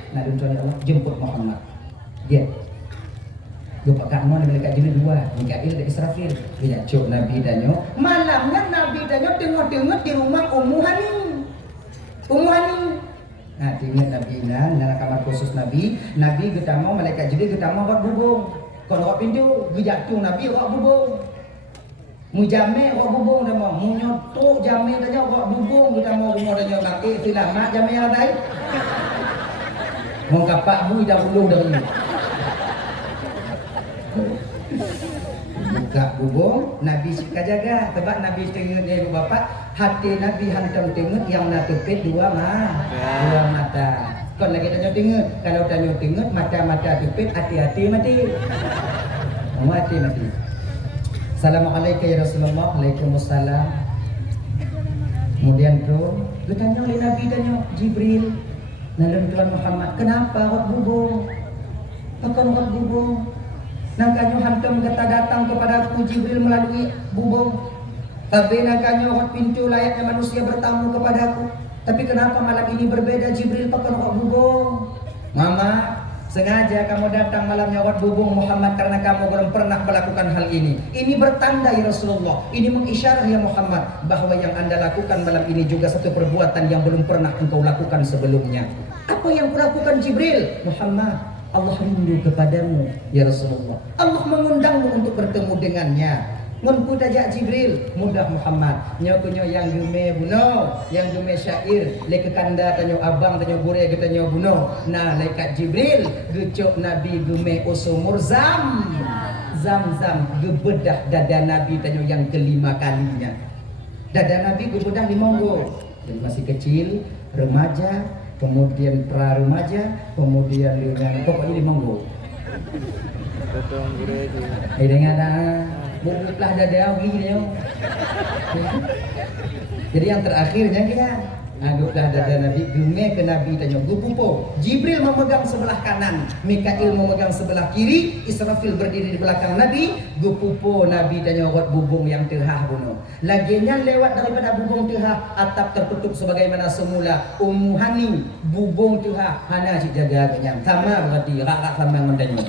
Nabi Allah jemput Muhammad. Dia lupa kamu ada malaikat jenis 2 Mikail dan Israfil. Dia cok Nabi danyo. Malamnya Nabi danyo tengok-tengok di rumah Ummu Hani. Nah, tinggal Nabi dalam kamar khusus Nabi getama malaikat jenis getama buat bubung. Kalau buat pintu jatuh Nabi buat bubung. Mujame buat bubung dah mau. Munyotok jame danyo buat bubung getama rumah danyo bangkit selamat jame yang lain. Mau kapak bui dah bulu dah ini. Buka bubung, Nabi suka jaga. Sebab Nabi tengok ibu bapak, hati Nabi hantam tengok yang nak tepit 2 mata. Kau lagi tanya tengok, kalau tanya tengok mata-mata tepit, hati-hati mati. Mati. Assalamualaikum ya Rasulullah. Waalaikumsalam. Kemudian tu, dia tanya oleh Nabi tanya Jibril, Nabi Tuhan Muhammad, kenapa buat bubung? Akan buat bubung? Nangkanyo hantam kata datang kepada aku Jibril melalui bubung. Tapi nangkanyo buat pintu layaknya manusia bertamu kepada aku. Tapi kenapa malam ini berbeda Jibril pakai buat bubung? Mama, sengaja kamu datang malamnya buat bubung Muhammad karena kamu belum pernah melakukan hal ini. Ini bertanda ya Rasulullah. Ini mengisyarah ya Muhammad bahwa yang anda lakukan malam ini juga satu perbuatan yang belum pernah engkau lakukan sebelumnya. Apa yang kulakukan Jibril? Muhammad, Allah rindu kepadamu ya Rasulullah. Allah mengundangmu untuk bertemu dengannya. Ngon puda jak Jibril mudah Muhammad nyokunyo yang gume buno yang gume syair le kekanda tanyo abang tanyo gure tanyo buno nah lekat Jibril gecok Nabi gume usumur zam gebedah dada Nabi tanyo yang kelima kalinya. Dada Nabi gebedah di monggo jadi masih kecil remaja kemudian pra remaja kemudian dengan pokoknya di monggo dengan buklah dada dia. Jadi yang terakhirnya kita anggaplah dada Nabi gume ke Nabi tanya gupupo. Jibril memegang sebelah kanan, Mikail memegang sebelah kiri, Israfil berdiri di belakang Nabi. Gupupo Nabi tanya wat bubung yang terhah bunuh. Laginya lewat daripada bubung terhah atap tertutup sebagaimana semula. Ummu Hani bubung terhah hana cik jaga kenyang. Sama berarti rak sama mendanya.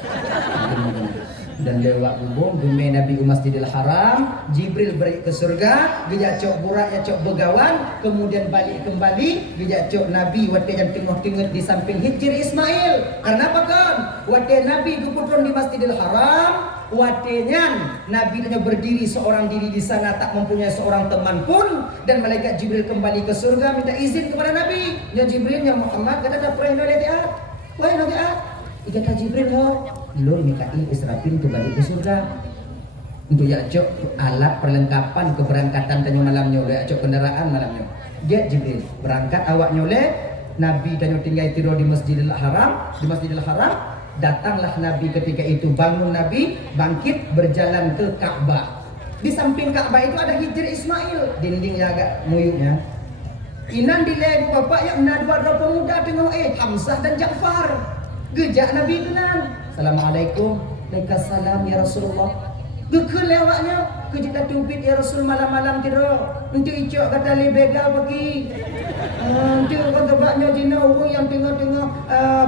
Dan lewat bubung gume Nabi Masjidil Haram, Jibril balik ke surga, dia cok burak ya cok begawan, kemudian balik kembali, dia cok Nabi wate yang tengah-tengah di samping Hijri Ismail. Karena apa kan? Wate Nabi kuputron di Masjidil Haram, watenya Nabi hanya berdiri seorang diri di sana tak mempunyai seorang teman pun dan malaikat Jibril kembali ke surga minta izin kepada Nabi. Ya Jibril ya Muhammad kata dah pernah lihat. Wahai Nabi kata Jibril ho Lur Mikail Israfil kembali ke surga untuk yakcok alat perlengkapan keberangkatan tanyo malamnya oleh yakcok kendaraan malamnya. Dia Jibril berangkat awaknya oleh Nabi tanyo tinggal tidur di Masjidil Haram. Di Masjidil Haram datanglah Nabi ketika itu bangun Nabi bangkit berjalan ke Ka'bah. Di samping Ka'bah itu ada Hijri Ismail dindingnya agak muyuknya. Inan dilai bapak yang dua pemuda tengok Hamzah dan Ja'far. Gejak Nabi kenal. Assalamualaikum. Waalaikumsalam ya Rasulullah. Gekul lewatnya kejik dah tubit ya Rasul malam-malam tidur. Untuk icok kata le begal pergi. Untuk orang gebaknya jina orang yang tengok-tengok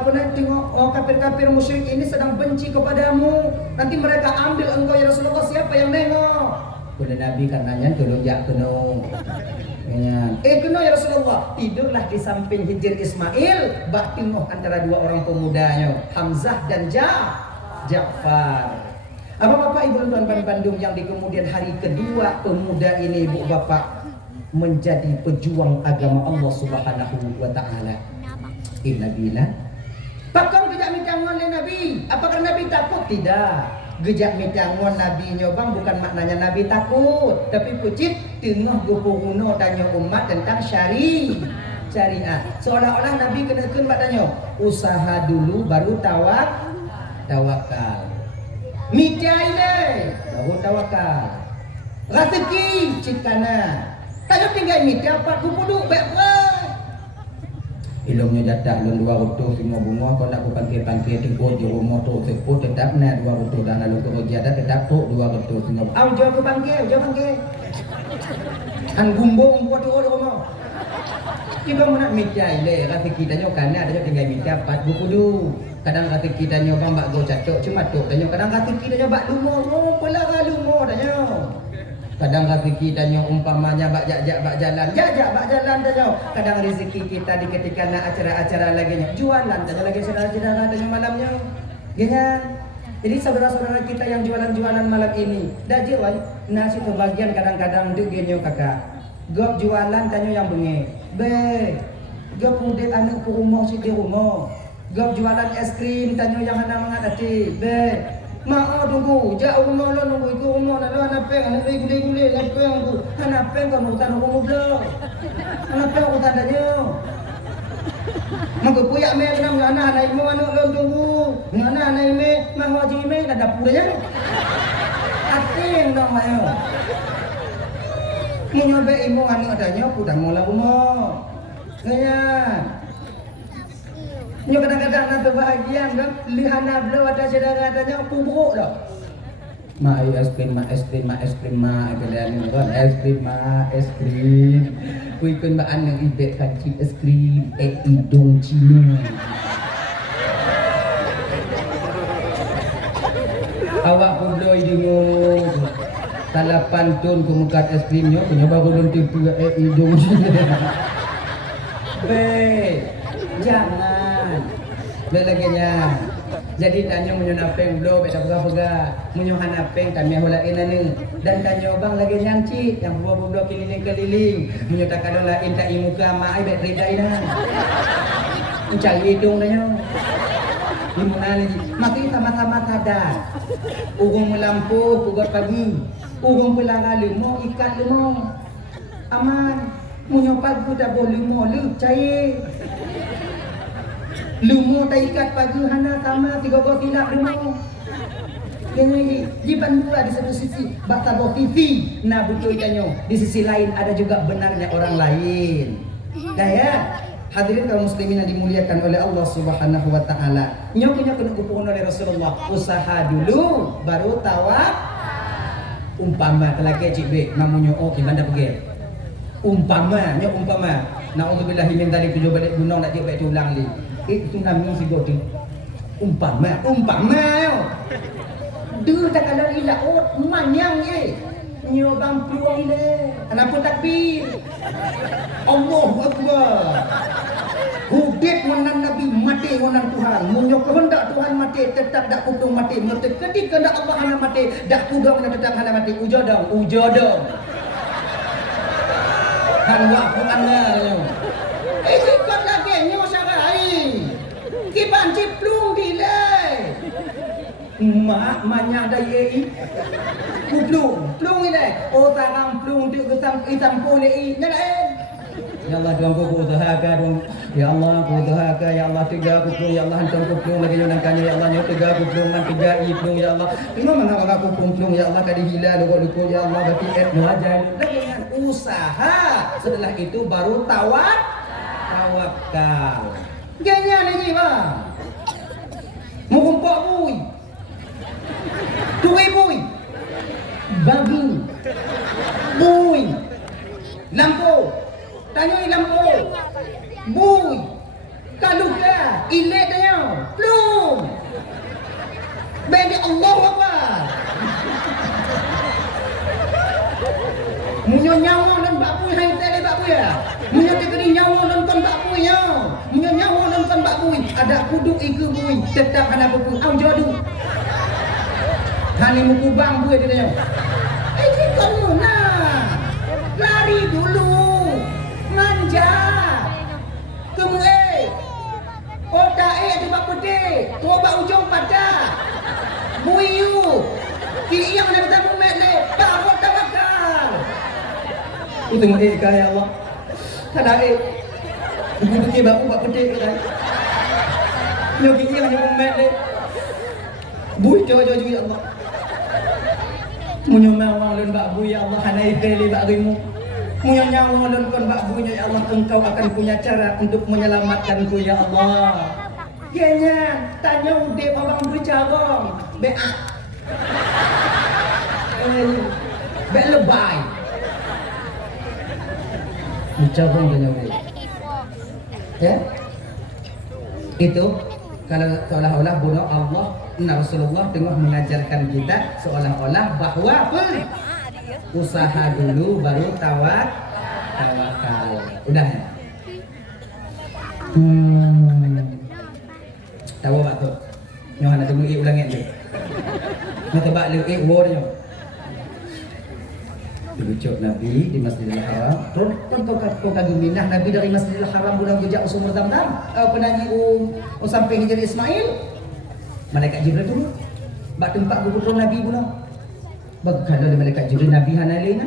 pernah tengok kafir-kafir musyrik ini sedang benci kepadamu. Nanti mereka ambil engkau ya Rasulullah, siapa yang nengok? Kena Nabi kan nanya tolong jak kena. Kena ya Rasulullah. Tidurlah di samping Hijri Ismail, bak tengok antara dua orang pemudanya, Hamzah dan Ja'far. Apa bapak ibu tuan Bandung yang di kemudian hari kedua pemuda ini ibu bapak menjadi pejuang agama Allah Subhanahu wa taala. Nabila. Pakam gejak mitangon le Nabi. Apakah Nabi takut? Tidak. Gejak mitangon Nabi nyobang bukan maknanya Nabi takut, tapi pucit tengah gupuno tanya umat tentang syariat. Seolah-olah Nabi kena tanya, usaha dulu baru tawakal. Mijai deh, baru tawakal. Rezeki cikana. Tak tinggal mijai apa kupuduk baik-baik. Ilmunya dadak lun dua waktu semua bunga kau nak pangkil-pangkil tengok di rumah tu sepo tetap na dua waktu dan lalu kerja ada tetap tu dua waktu semua. Au jauh ke pangkil. An gumbung buat tu rumah. Jika nak mijai le rezeki tanya kana ada tinggal mijai pat bukudu. Kadang rezeki tanya bang bak go catok cuma tok tanya kadang rezeki tanya bak lumo pula lumo tanya. Kadang rezeki tanya umpamanya bak jalan tanya. Kadang rezeki kita di ketika nak acara-acara lagi jualan tanya lagi saudara-saudara tanya malamnya. Ya. Jadi saudara-saudara kita yang jualan-jualan malam ini, dah jiwa nasi kebagian kadang-kadang tu genyo kakak. Gop jualan tanya yang benge. Gop mudet anak ke rumah si di rumah. Gop jualan es krim tanya yang anak mengatati. Mak tunggu, jauh rumah lo nunggu ikut rumah nak anak peng, anak gule-gule, anak peng tu, anak peng kan hutan rumah belum, anak peng hutan tanya. Mak puyak me kenam anak imo anak lo tunggu, anak ime, mak haji ime dah dapur aja. Ating dong ayo. Menyobe imo anak tanya, aku dah mula rumah, kaya. Nyo kadang-kadang nak berbahagia kan lihana beliau ada saudara tanya pubruk dah. Mak es krim kalian kan es krim. Kui kun baan yang ibet kancing es krim hidung Cina. Awak pun doi dengung. Talapan tun ku mekat es krimnya punya baru belum tipu hidung Cina. Jangan. Lelaginya Jadi tanya munyo napeng blo beda pega-pega. Munyo hanapeng kami holain anu. Dan tanya bang lagi nyanci yang buah-buah keliling-keliling. Munyo tak ada lain tak imuka mai bet ridai dah. Mencari hidung tanya. Gimana lagi? Maka sama-sama sadar. Ugong melampu pugot pagi. Ugong pelanga lemo ikat lemo. Aman. Munyo pagi tak boleh lemo lu cair. Lumo tak ikat pagi hana sama 3 tilap lumo. Yang jiban dua di satu sisi bata TV. Nah betul tanya. Di sisi lain ada juga benarnya orang lain. Dah ya. Hadirin kaum muslimin yang dimuliakan oleh Allah Subhanahu wa taala. Nyonya kena kupon oleh Rasulullah. Usaha dulu baru tawakal. Umpama telaki cik namanya gimana pergi? Umpama. Nauzubillahi min dzalik tujuh balik gunung nak cik ulang li. Itu namanya si godi. Umpama yo. Dia tak kalau ilaut manyang ye. Nyobang peluang ile. Kenapa takbir? Allahu Akbar. Hudit menan Nabi mati menan Tuhan. Munyo kehendak Tuhan mati tetap dak kutung mati. Mesti ketika dak Allah hana mati dak kudong tetap hana mati. Ujodong. Han wa Qur'anna yo. Sikot lagi nyo sarai. Kiban ciplung dilai. Mak manya dai plung ini. Oh tarang plung tu hitam pulei. Ya Allah doang ku usahakan dong. Ya Allah ku usahakan ya Allah 3 plung ya Allah hantam plung lagi yang kanya ya Allah 3 plung man 3 plung ya Allah. Tino mana aku plung ya Allah kadi hilal lugu ya Allah berarti wajar dengan usaha. Setelah itu baru tawakal. Ganya ni bang. Mau kumpul bui. Tuai bui. Bagi. Bui. Lampu. Tanyoi lampu. Bui. Kaluka. Ilet tanya. Plum. Bagi Allah apa? Munyo nyawa dan bakpui hai tele bakpui ya. Munyo tegeri nyawa dan kon bakpui ya. Munyo nyawa dan kon bakpui. Ada kuduk iku bui tetap hana bakpui. Au jodu. Hani muku bang bui dia tanya. Kamu nah. Lari dulu. Manja. Kamu Otak sebab putih. Tobat ujung pada. Bui you. Ki yang ada tamu mek le. Tawak tawakal. Tengok ya Allah. Kada buku baku bak pedek kan. Nyoki yang nyok mek le. Bui jojo ya Allah. Munyo mawang lun bak bui ya Allah hanai tele bak rimu. Munyo nyawang lun kon bak bui ya Allah engkau akan punya cara untuk menyelamatkanku ya Allah. Kenya tanya ude babang berjagong. Be lebay. Berjagong tanya ude. Ya? Itu kalau seolah-olah bunuh Allah Rasulullah tengah mengajarkan kita seolah-olah bahwa usaha dulu baru tawakal. Udah ya? Tahu tak tu? Nyoh nak tunggu ulangi tu. Nyoh tebak lu wo dia. Dibucuk Nabi di Masjidil Haram. Tentu kau kagum minah Nabi dari Masjidil Haram bulan jejak sumur Zamzam. Penanyi sampai Hijri Ismail. Malaikat Jibril tu. Bak tempat gubernur Nabi pula. Bagaimana malaikat Jibril Nabi hanalina?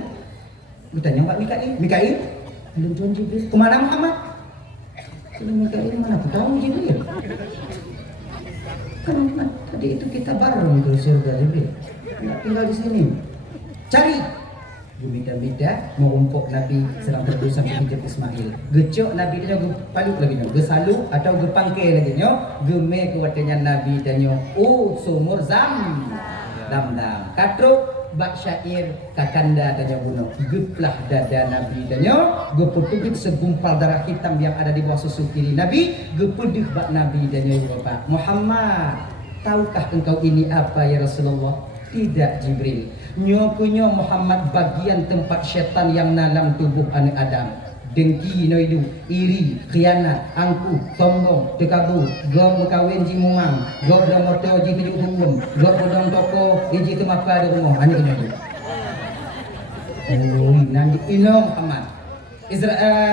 Bertanya Pak Mikail. Belum Tuhan Jibril. Kemana Muhammad? Kalau Mikail mana aku tahu Jibril. Kan tadi itu kita bareng ke surga Jibril. Tinggal di sini. Cari. Bida-bida merumpuk Nabi sedang terus sampai Hijri Ismail. Gecok Nabi dia paluk lagi nyo. Gesalu atau gepangke lagi nyo. Geme kuatnya Nabi dan nyo. Sumur Zamzam. Katruk bak syair kakanda dan nyo bunuh. Geplah dada Nabi dan nyo. Geputubit segumpal darah hitam yang ada di bawah susu kiri Nabi. Gepudih bak Nabi dan nyo bapak. Muhammad, tahukah engkau ini apa ya Rasulullah? Tidak Jibril. Nyokunyo Muhammad bagian tempat syaitan yang dalam tubuh anak Adam. dengki no itu, iri, khianat, angkuh, sombong, tekabur, gom kawin ji muang, gom dah motor ji tujuh hukum, gom bodong toko, iji tu mapa di rumah, ani kena tu. Oh, nanti inom aman.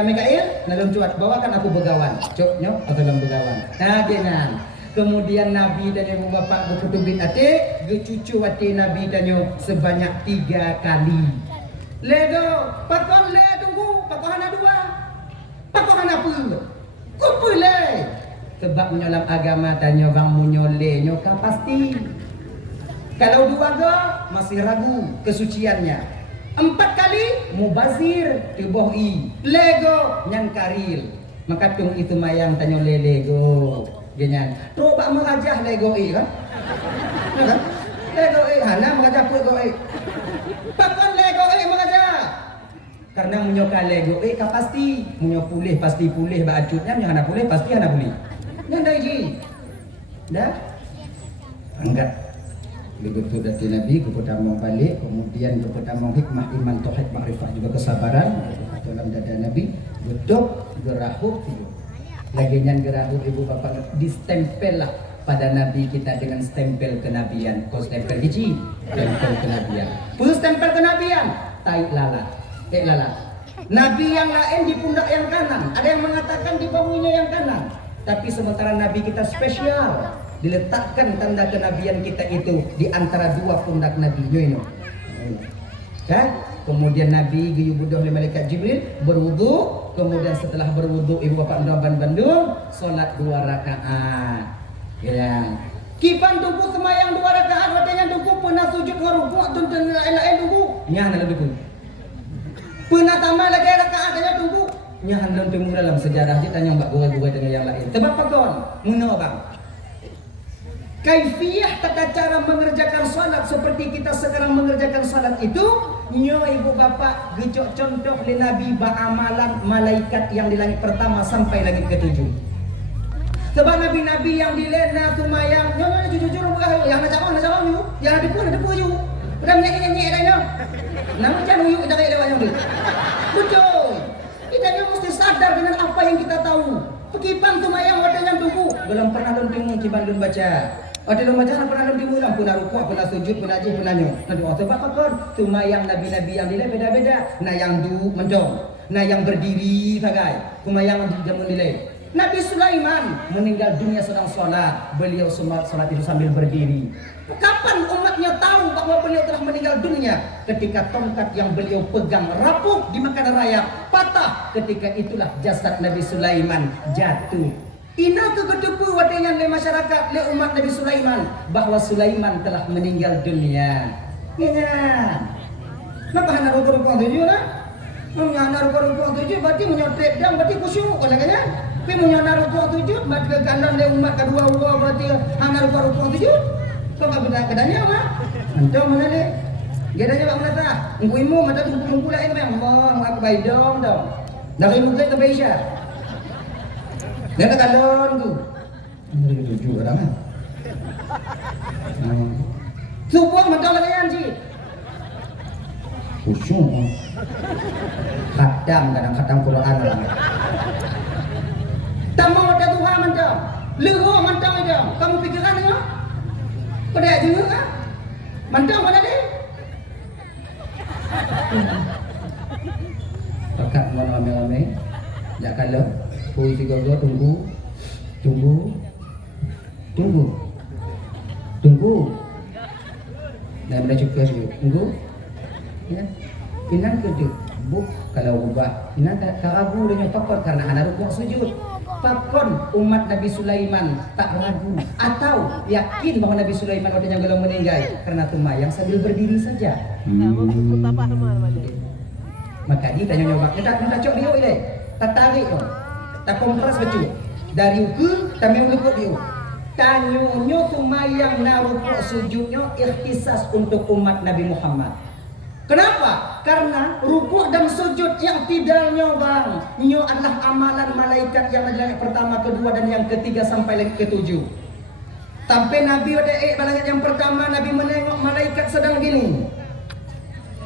Mikail, nalung cuat bawakan aku begawan, cok nyok atau dalam begawan. Nah, kenan. Kemudian Nabi dan ibu bapa berkutubin ate, gecucu ate Nabi dan sebanyak 3 kali. Lego, pakon le tunggu, pakon hana 2. Pakon hana apa? Kupu le. Sebab menyolam agama tanya bang munyole nyoka pasti. Kalau 2 go masih ragu kesuciannya. 4 kali mubazir tibohi. Lego nyan karil. Maka tung itu mayang tanya le lego. Ganyan. Coba mengajah lego kan? Lego hana mengajah lego pakon lego mengajah. Karena menyoka lego ka pasti munyo pulih pasti pulih ba acutnya yang hana pulih pasti hana pulih. Yang dah ji. Dah. Angkat. Begitu dari Nabi kepada balik, kemudian kepada hikmah iman tauhid makrifah juga kesabaran dalam dada Nabi gedok gerahuk lagi nyan gerahuk ibu bapak distempel lah pada Nabi kita dengan stempel kenabian. Kau stempel hiji, stempel kenabian. Pun stempel kenabian, tai lalat, lalat. Nabi yang lain di pundak yang kanan, ada yang mengatakan di bahunya yang kanan. Tapi sementara Nabi kita spesial. Diletakkan tanda kenabian kita itu di antara 2 pundak Nabi itu. Ya? Kemudian Nabi diyubudah oleh malaikat Jibril berwudu, kemudian setelah berwudu ibu bapak Ndaban Bandung salat 2 rakaat. Ya. Kipan tunggu semayang 2 rakaat, watanya tunggu pernah sujud ngarukuk tuntun lain-lain tunggu. Nyah dalam tunggu. Pernah tambah lagi rakaat dia tunggu. Nyah dalam tunggu dalam sejarah kita tanya mbak gua dengan yang lain. Sebab apa kon? Muno bang. Kaifiyah tata cara mengerjakan salat seperti kita sekarang mengerjakan salat itu nyo ibu bapak gecok contoh le Nabi amalan malaikat yang di langit pertama sampai langit ke-7. Sebab nabi-nabi yang di lena sumayang nyo jujur yang nak jawab you yang ada depu you udah nyanyi dah nyo namun jangan you kita kayak lewat you betul kita mesti sadar dengan apa yang kita tahu. Pekipan sumayang wadanya tunggu belum pernah lonting kiban belum baca. Ada lama jangan pernah lebih mudah, pernah rukuk, pernah sujud, pernah ajih, pernah nyo. Nah doa sebab apa kon? Cuma yang nabi-nabi yang nilai beda-beda. Nah yang duduk mendong, nah yang berdiri bagai, cuma yang jamun nilai. Nabi Sulaiman meninggal dunia sedang sholat, beliau sholat itu sambil berdiri. Kapan umatnya tahu bahwa beliau telah meninggal dunia? Ketika tongkat yang beliau pegang rapuh dimakan rayap, patah. Ketika itulah jasad Nabi Sulaiman jatuh. Ina kegedepu wadanya le masyarakat le umat Nabi Sulaiman bahwa Sulaiman telah meninggal dunia. Ya. Kenapa hana rukuk-rukuk tujuh lah? Hana rukuk-rukuk tujuh berarti menyotret dan berarti khusyuk kan katanya. Tapi menyana rukuk tujuh berarti ke kanan le umat kedua berarti hana rukuk-rukuk tujuh. Kau enggak beda kedanya mah. Entah mana le? Gedanya bak mana tah? Ngkuimu mata tunggu lain memang Allah aku baik dong. Dari muka ke Malaysia. Dia nak kalon tu. Ini tujuh orang kan. Subuh macam lagi anji. Khusyuk. Kadang Quran orang. Tamu ada Tuhan macam. Leroh macam macam. Kamu pikiran ni? Pada juga kan? Macam mana dia? Pakat mau ramai-ramai. Jak kalau Pui si gogo tunggu. Dan boleh juga tunggu. Ya. Inan keduk. Bu kalau ubah. Inan tak ragu dengan pakon karena anak rukuk sujud. Pakon umat Nabi Sulaiman tak ragu atau yakin bahwa Nabi Sulaiman waktu yang belum meninggal karena tumayang sambil berdiri saja. Maka dia tanya nyoba. Kita cok dia ini. Tak tarik tu. Tak kompres betul. Dari uku, kami rukuk dia. Tanyonyo tumayang na rukuk sujudnya ikhtisas untuk umat Nabi Muhammad. Kenapa? Karena rukuk dan sujud yang tidak bang, nyo adalah amalan malaikat yang ada langit pertama, kedua dan yang ketiga sampai langit ke-7. Sampai Nabi ada langit yang pertama, Nabi menengok malaikat sedang gini.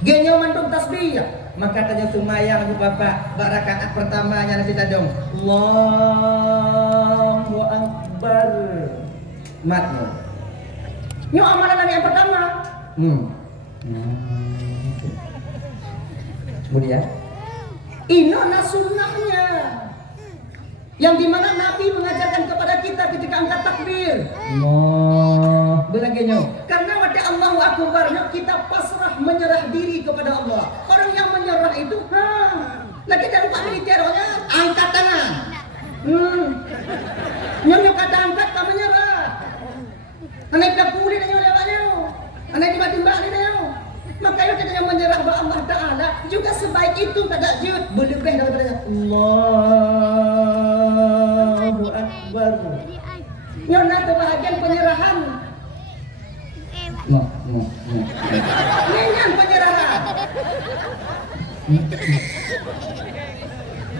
Genyo mandung tasbih. Maka tanya sumayang bu bapak, rakaat pertamanya nanti tadong Allahu Akbar. Matmu. Nyo amalan Nabi yang pertama. Kemudian ini sunnahnya yang dimana Nabi mengajarkan kepada kita ketika angkat takbir. Allah, belagenya. Karena pada Allahu Akbar kita pasrah menyerah diri kepada Allah. Orang yang menyerah itu, lagi dari pak militernya angkat tangan. Yang kata angkat tak menyerah. Anak tak pulih dengan lewatnya. Anak tiba-tiba ni dia. Maka itu yang menyerah kepada Allah Taala juga sebaik itu kada jud berlebih daripada Allahu Akbar. Yang nanti bahagian penyerahan. Nyanyian penyerahan.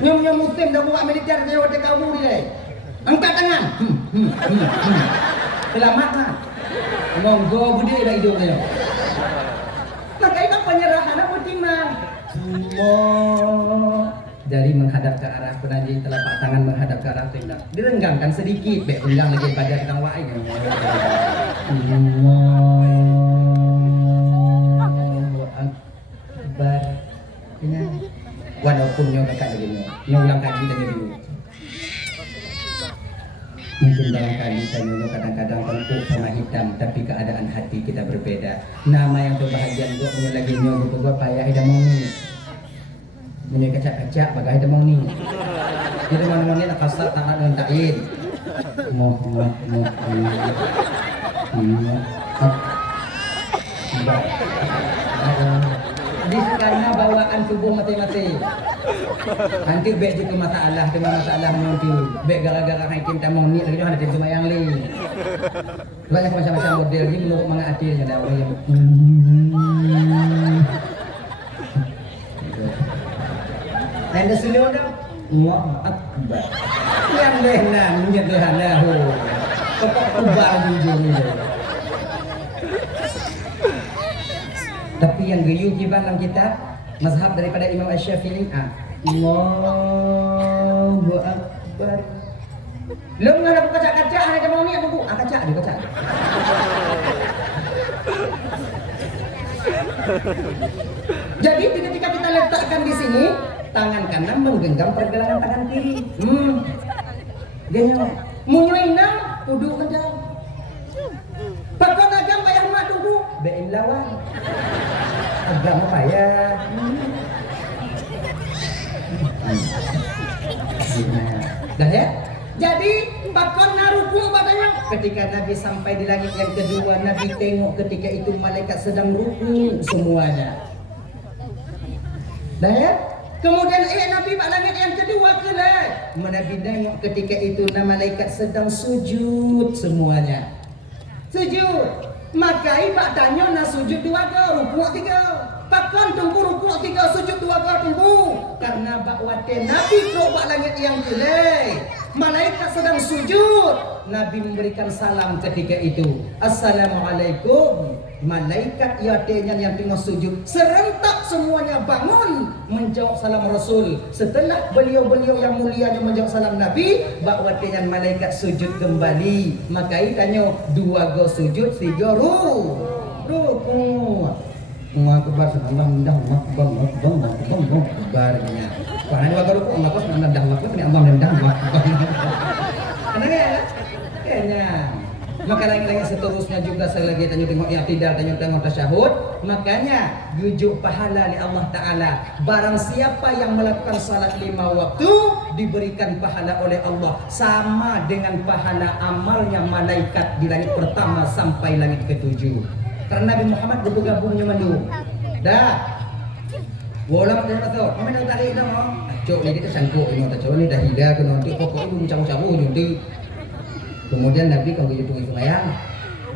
Nyom muslim dah buat militer dia waktu kamu dia. Angkat tangan. Selamat lah. Monggo bude dah hidung dia. Maka itu penyerahan apa timang? Allah. Dari menghadap ke arah penaji telapak tangan menghadap ke arah tindak. Direnggangkan sedikit, baik undang lagi pada kita wa'ai. Allahu Akbar. Walaupun nyo dekat lagi nyo ulang kaji tanya dulu. Mungkin barangkali tanya kadang-kadang tentu sama hitam, tapi keadaan hati kita berbeda. Nama yang kebahagiaan gua punya lagi nyo gitu gua payah ida mau ni. Punya kacak-kacak bagai ida mau ni. Kita mau ni nak kasar tangan dengan ta'in. Di karena bawaan tubuh mati-mati. Nanti bek juga masalah, dengan masalah nanti. Bek gara-gara hakim tamong ni lagi ada tim semayang li. Banyak macam-macam model ni menurut mana hatinya dah orang yang. Anda selalu dah. Allahu Akbar. Yang lenan menyederhana ho. Pokok kubar jujur ni. Tapi yang gayuh di dalam kita mazhab daripada Imam Asy-Syafi'i, Allahu Akbar. Lu ngada kacak-kacak ada mau ni aku kacak dia kacak. Jadi ketika kita letakkan di sini, tangan kanan menggenggam pergelangan tangan kiri. Genyo. Munyoina kudu kencang. Pakon agam payah mak tunggu, beim lawan. Agama payah. Dah ya? Jadi bakon naruku padanya ketika Nabi sampai di langit yang kedua, Nabi tengok ketika itu malaikat sedang ruku semuanya. Dah ya? Kemudian Nabi pada langit yang kedua kelak, Nabi tengok ketika itu malaikat sedang sujud semuanya. Sujud. Maka ibak tanya nak sujud dua ke, rukuk tiga. Pakon tunggu rukuk tiga, sujud dua ke tunggu. Karena bakwate Nabi kok bak langit yang kelak. Malaikat sedang sujud. Nabi memberikan salam ketika itu. Assalamualaikum. Malaikat yatenya yang tengah sujud serentak semuanya bangun menjawab salam Rasul. Setelah beliau-beliau yang mulianya menjawab salam Nabi, bakwatenya malaikat sujud kembali. Maka tanya dua go sujud, tiga ruku. Akbar sallallahu akbarnya. Karena dua go ruku, Allah pas menendang waktu ini Allah menendang waktu. Kayaknya. Maka lagi-lagi seterusnya juga saya lagi tengok yang tidak tengok tasyahud. Makanya jujuk pahala li Allah Ta'ala. Barang siapa yang melakukan salat 5 waktu diberikan pahala oleh Allah sama dengan pahala amalnya malaikat di langit pertama sampai langit ke-7. Karena Nabi Muhammad bergabungnya mandu. Dah. Wala macam tu. Kami nak tarik dah. Cok ni kita sangkut ini tak cok ni dah hilang ke nanti pokok ibu cabut-cabut nanti. Kemudian Nabi kalau hitung sembahyang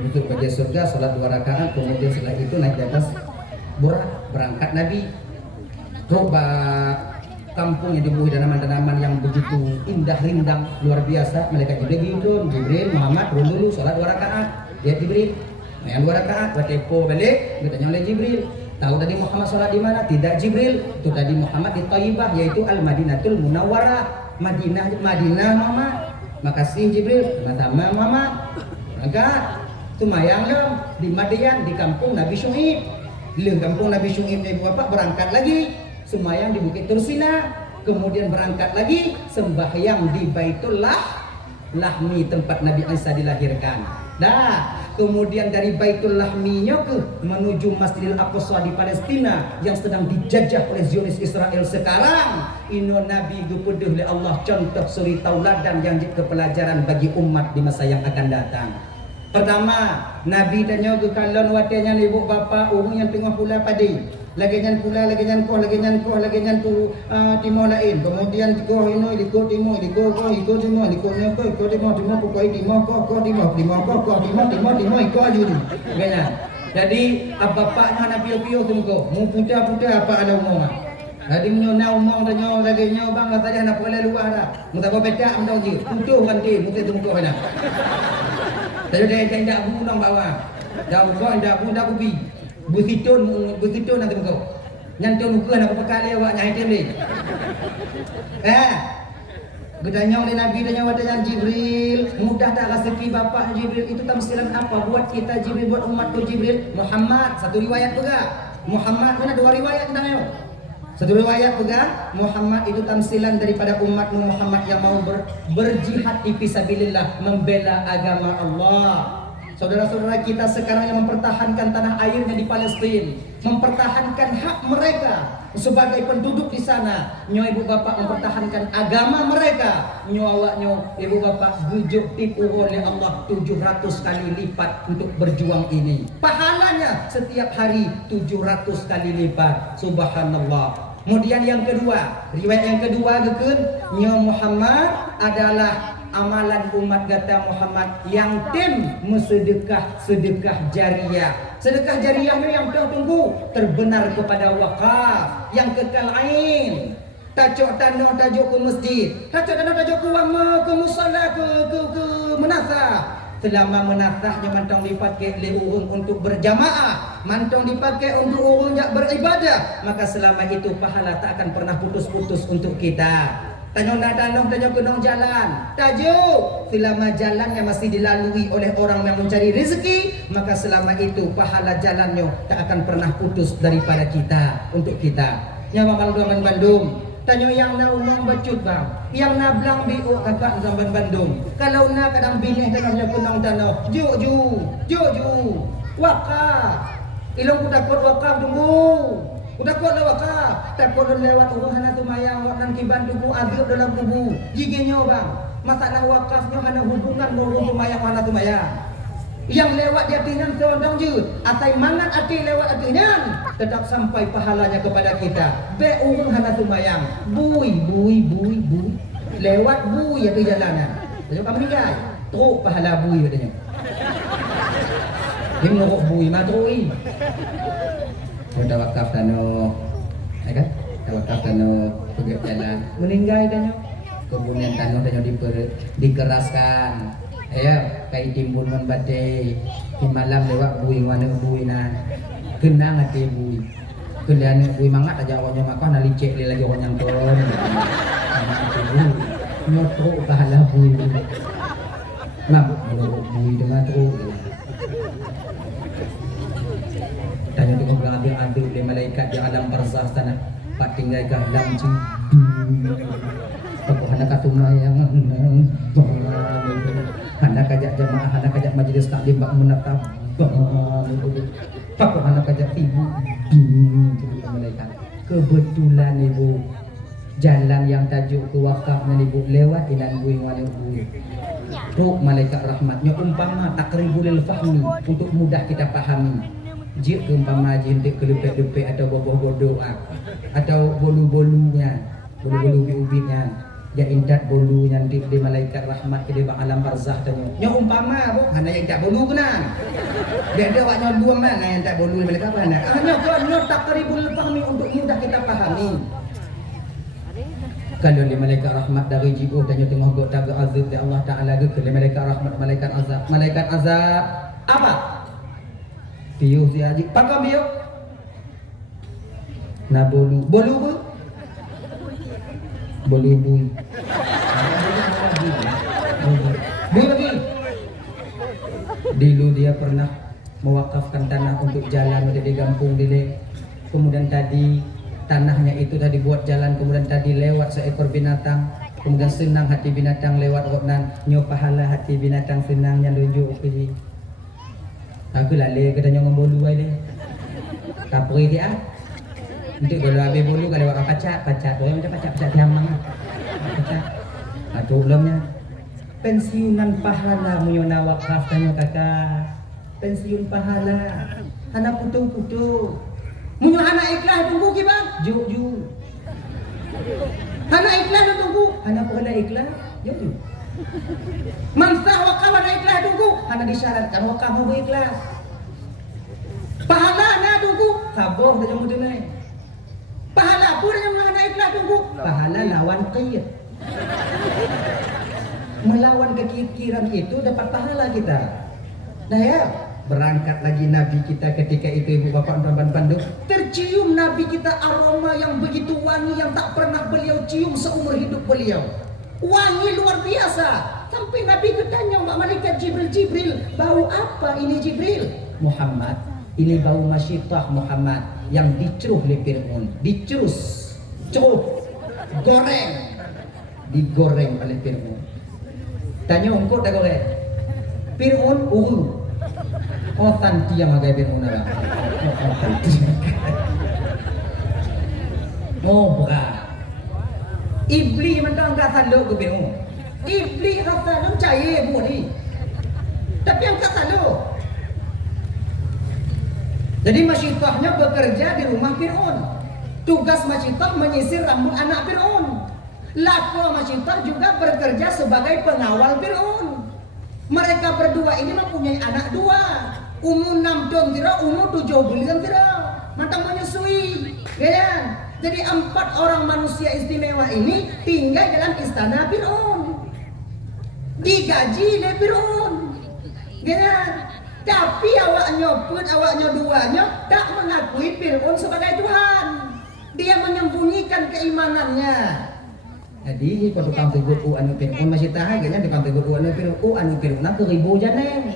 duduk pada surga salat 2 rakaat, kemudian setelah itu naik di atas burak berangkat Nabi coba kampung yang dibunuh tanaman-tanaman yang begitu indah rindang luar biasa. Malaikat Jibril Muhammad turun dulu salat 2 rakaat, dia Jibril main 2 rakaat, bertepo balik bertanya oleh Jibril Tahu tadi Muhammad sholat di mana? Tidak Jibril. Itu tadi Muhammad di Thayyibah, yaitu Al-Madinatul Munawwarah. Madinah mama. Makasih Jibril. Sama mama. Maka semayang di Madian, di kampung Nabi Syuaib. Di kampung Nabi Syuaib ibu bapak berangkat lagi. Semayang di Bukit Tursina. Kemudian berangkat lagi sembahyang di Baitullah Lahmi, tempat Nabi Isa dilahirkan. Nah, kemudian dari Baitul Lahminya menuju Masjidil Aqsa di Palestina yang sedang dijajah oleh Zionis Israel sekarang. Ino Nabi dipeduh oleh Allah contoh suri tauladan yang jadi pelajaran bagi umat di masa yang akan datang. Pertama, Nabi tanya ke kalon watenya ibu bapa orang yang tengah pula padi. Lagi nyan pula, lagi nyan koh, lagi nyan timur lain. Kemudian koh ini, liko timur, liko koh, iko timur, liko nyoko, iko timur, timur pokoknya timur koh timur, timur koh, timur, iko aja ni. Ganyan. Jadi apa-apa mana piu-piu tu ko. Mu putar-putar apa ada umur. Jadi menyona umur tanya lagi nyo bang tadi anak pula luar dah. Mu tak bedak mu tahu je. Putuh nanti mu tu ko dah. Tadi dia tidak bunuh bawah. Dah kau tidak bunuh bubi. Busitun nanti kau. Nyantun muka nak pekali awak nyai tem ni. Gedanya oleh Nabi dan wadanya Jibril. Mudah tak rezeki bapak Jibril itu tamsilan apa buat kita Jibril, buat umatku Jibril? Muhammad, satu riwayat juga. Muhammad mana dua riwayat tentang satu riwayat juga Muhammad itu tamsilan daripada umatmu Muhammad yang mau berjihad di fisabilillah, membela agama Allah. Saudara-saudara kita sekarang yang mempertahankan tanah airnya di Palestina, mempertahankan hak mereka sebagai penduduk di sana. Nyo ibu bapak mempertahankan agama mereka. Nyo awaknya ibu bapak gujuk tipu oleh Allah 700 kali lipat untuk berjuang ini. Pahalanya setiap hari 700 kali lipat. Subhanallah. Kemudian yang kedua, riwayat yang kedua nyo Muhammad adalah amalan umat kata Muhammad yang tim sedekah jariah. Sedekah jariahnya yang tunggu terbenar kepada wakaf yang kekal ain. Tajuk tanah tajuk ke masjid, tajuk tanah tajuk ke wama, ke musalla, ke menasah. Selama menasahnya mantong dipakai oleh orang untuk berjamaah, mantong dipakai untuk orang yang beribadah, maka selama itu pahala tak akan pernah putus-putus untuk kita. Tanya kenong jalan. Tajuk selama jalan yang masih dilalui oleh orang yang mencari rezeki, maka selama itu pahala jalannya tak akan pernah putus daripada kita untuk kita. Nyawa Bang Bandung. Tanya yang na umum bacut bang, yang na belang biu kakak zaman Bandung. Kalau na kadang binih tanahnya kenong tanah, ju, wakaf. Ilong ku takut wakaf tunggu. Udah kok wakaf, takut lewat orang hana tumayang wak nan kiban tubuh azab dalam tubuh. Jiginya bang, masalah wakafnya hana hubungan dengan tumayang hana tumayang. Yang lewat di hatinya seorang je, atai mangat hati lewat hatinya, tetap sampai pahalanya kepada kita. Be urung hana tumayang, bui, lewat bui ya ke jalanan. Jadi kamu meninggal, teruk pahala bui katanya. Dia menurut bui matrui. Dah wakaf tano, kan? Dah wakaf tano pergi jalan, meninggal tano. Kemudian tano dikeraskan. Kai timbun man badai. Di malam lewat bui mana bui nan. Kenang hati bui. Kenang bui mangat aja awaknya makan nak licik lagi orang yang kon. Nyotruk pahala bui. Lam bui dengan teruk. Tanya tengok beradu-adu oleh malaikat di alam barzah sana. Pak tinggal ke alam ci. Aku hendak katumayang. Hendak ajak jemaah, hendak ajak majlis taklim bak menatap. Pak hendak ajak ibu. Malaikat. Kebetulan ibu jalan yang tajuk ke wakafnya ibu lewat inan bui wali bui. Ruh malaikat rahmatnya umpama takribul fahmi untuk mudah kita pahami. Jika umpama jintik kelepek-lepek atau bodoh-bodoh atau bolu-bolunya, bolu-bolu ubinnya, dia indat bolunya di malaikat rahmat ke di alam barzah tanya. Nya umpama bu, hanya yang tak bolu kena. Dia ada waknya dua mana yang tak bolu malaikat apa nak? Hanya kerana takribul fahmi untuk mudah kita pahami. Kalau di malaikat rahmat dari jibuh tanya tengah gok taga azab di Allah Taala ke malaikat rahmat malaikat azab apa? Piu si aji, pakam piu. Na bolu. Bolu bu? Bolu bui. Bui lagi. Dulu dia pernah mewakafkan tanah untuk jalan di kampung dile. Kemudian tadi tanahnya itu tadi buat jalan, kemudian tadi lewat seekor binatang, kemudian senang hati binatang lewat oknan, nyo pahala hati binatang senang yang lunjuk ke. Aku lale katanya ngomong bolu aja. Kapri dia. Nanti kalau habis bolu kalau lewat pacak tu yang pacak diam mana. Pacak. Aduh belumnya. Pensiunan pahala menyona wakaf tanya kakak. Pensiun pahala. Anak putu-putu. Munyo anak ikhlas tunggu ki bang. Juk. Anak ikhlas tunggu. Anak pahala ikhlas. Juk. Mansah wakaf anak ikhlas tunggu. Anak disyaratkan wakaf mau ikhlas. Pahala anak tunggu. Sabar saja mudah naik. Pahala pun yang anak ikhlas tunggu. Pahala lawan qiyad. Melawan kekikiran itu dapat pahala kita. Nah ya, berangkat lagi Nabi kita ketika itu ibu bapak dan panduk. Tercium Nabi kita aroma yang begitu wangi yang tak pernah beliau cium seumur hidup beliau. Wangi luar biasa. Sampai Nabi bertanya sama malaikat Jibril, bau apa ini Jibril? Muhammad, ini bau masyitah Muhammad yang diceruh oleh Fir'aun. Dicurus, ceruh, goreng, digoreng oleh Fir'aun. Tanya engkau tak goreng? Fir'aun oh tanti yang agak Fir'aun ada. Oh berat. Iblis mentang tak saluk ke Fir'aun. Iblis rasa nak percaya buat ni. Tapi yang tak saluk. Jadi masyitahnya bekerja di rumah Fir'aun. Tugas masyitah menyisir rambut anak Fir'aun. Lako masyitah juga bekerja sebagai pengawal Fir'aun. Mereka berdua ini mempunyai anak dua. Umur 6 tahun tidak, umur 7 bulan tidak. Matang menyusui. Ya. Jadi 4 orang manusia istimewa ini tinggal dalam istana Fir'aun. Digaji oleh Fir'aun. Ya. Tapi awaknya duanya tak mengakui Fir'aun sebagai Tuhan. Dia menyembunyikan keimanannya. Jadi kalau tukang tegur anu Fir'aun masih tahan kayaknya tukang tegur anu Fir'aun nak 1000 janeng.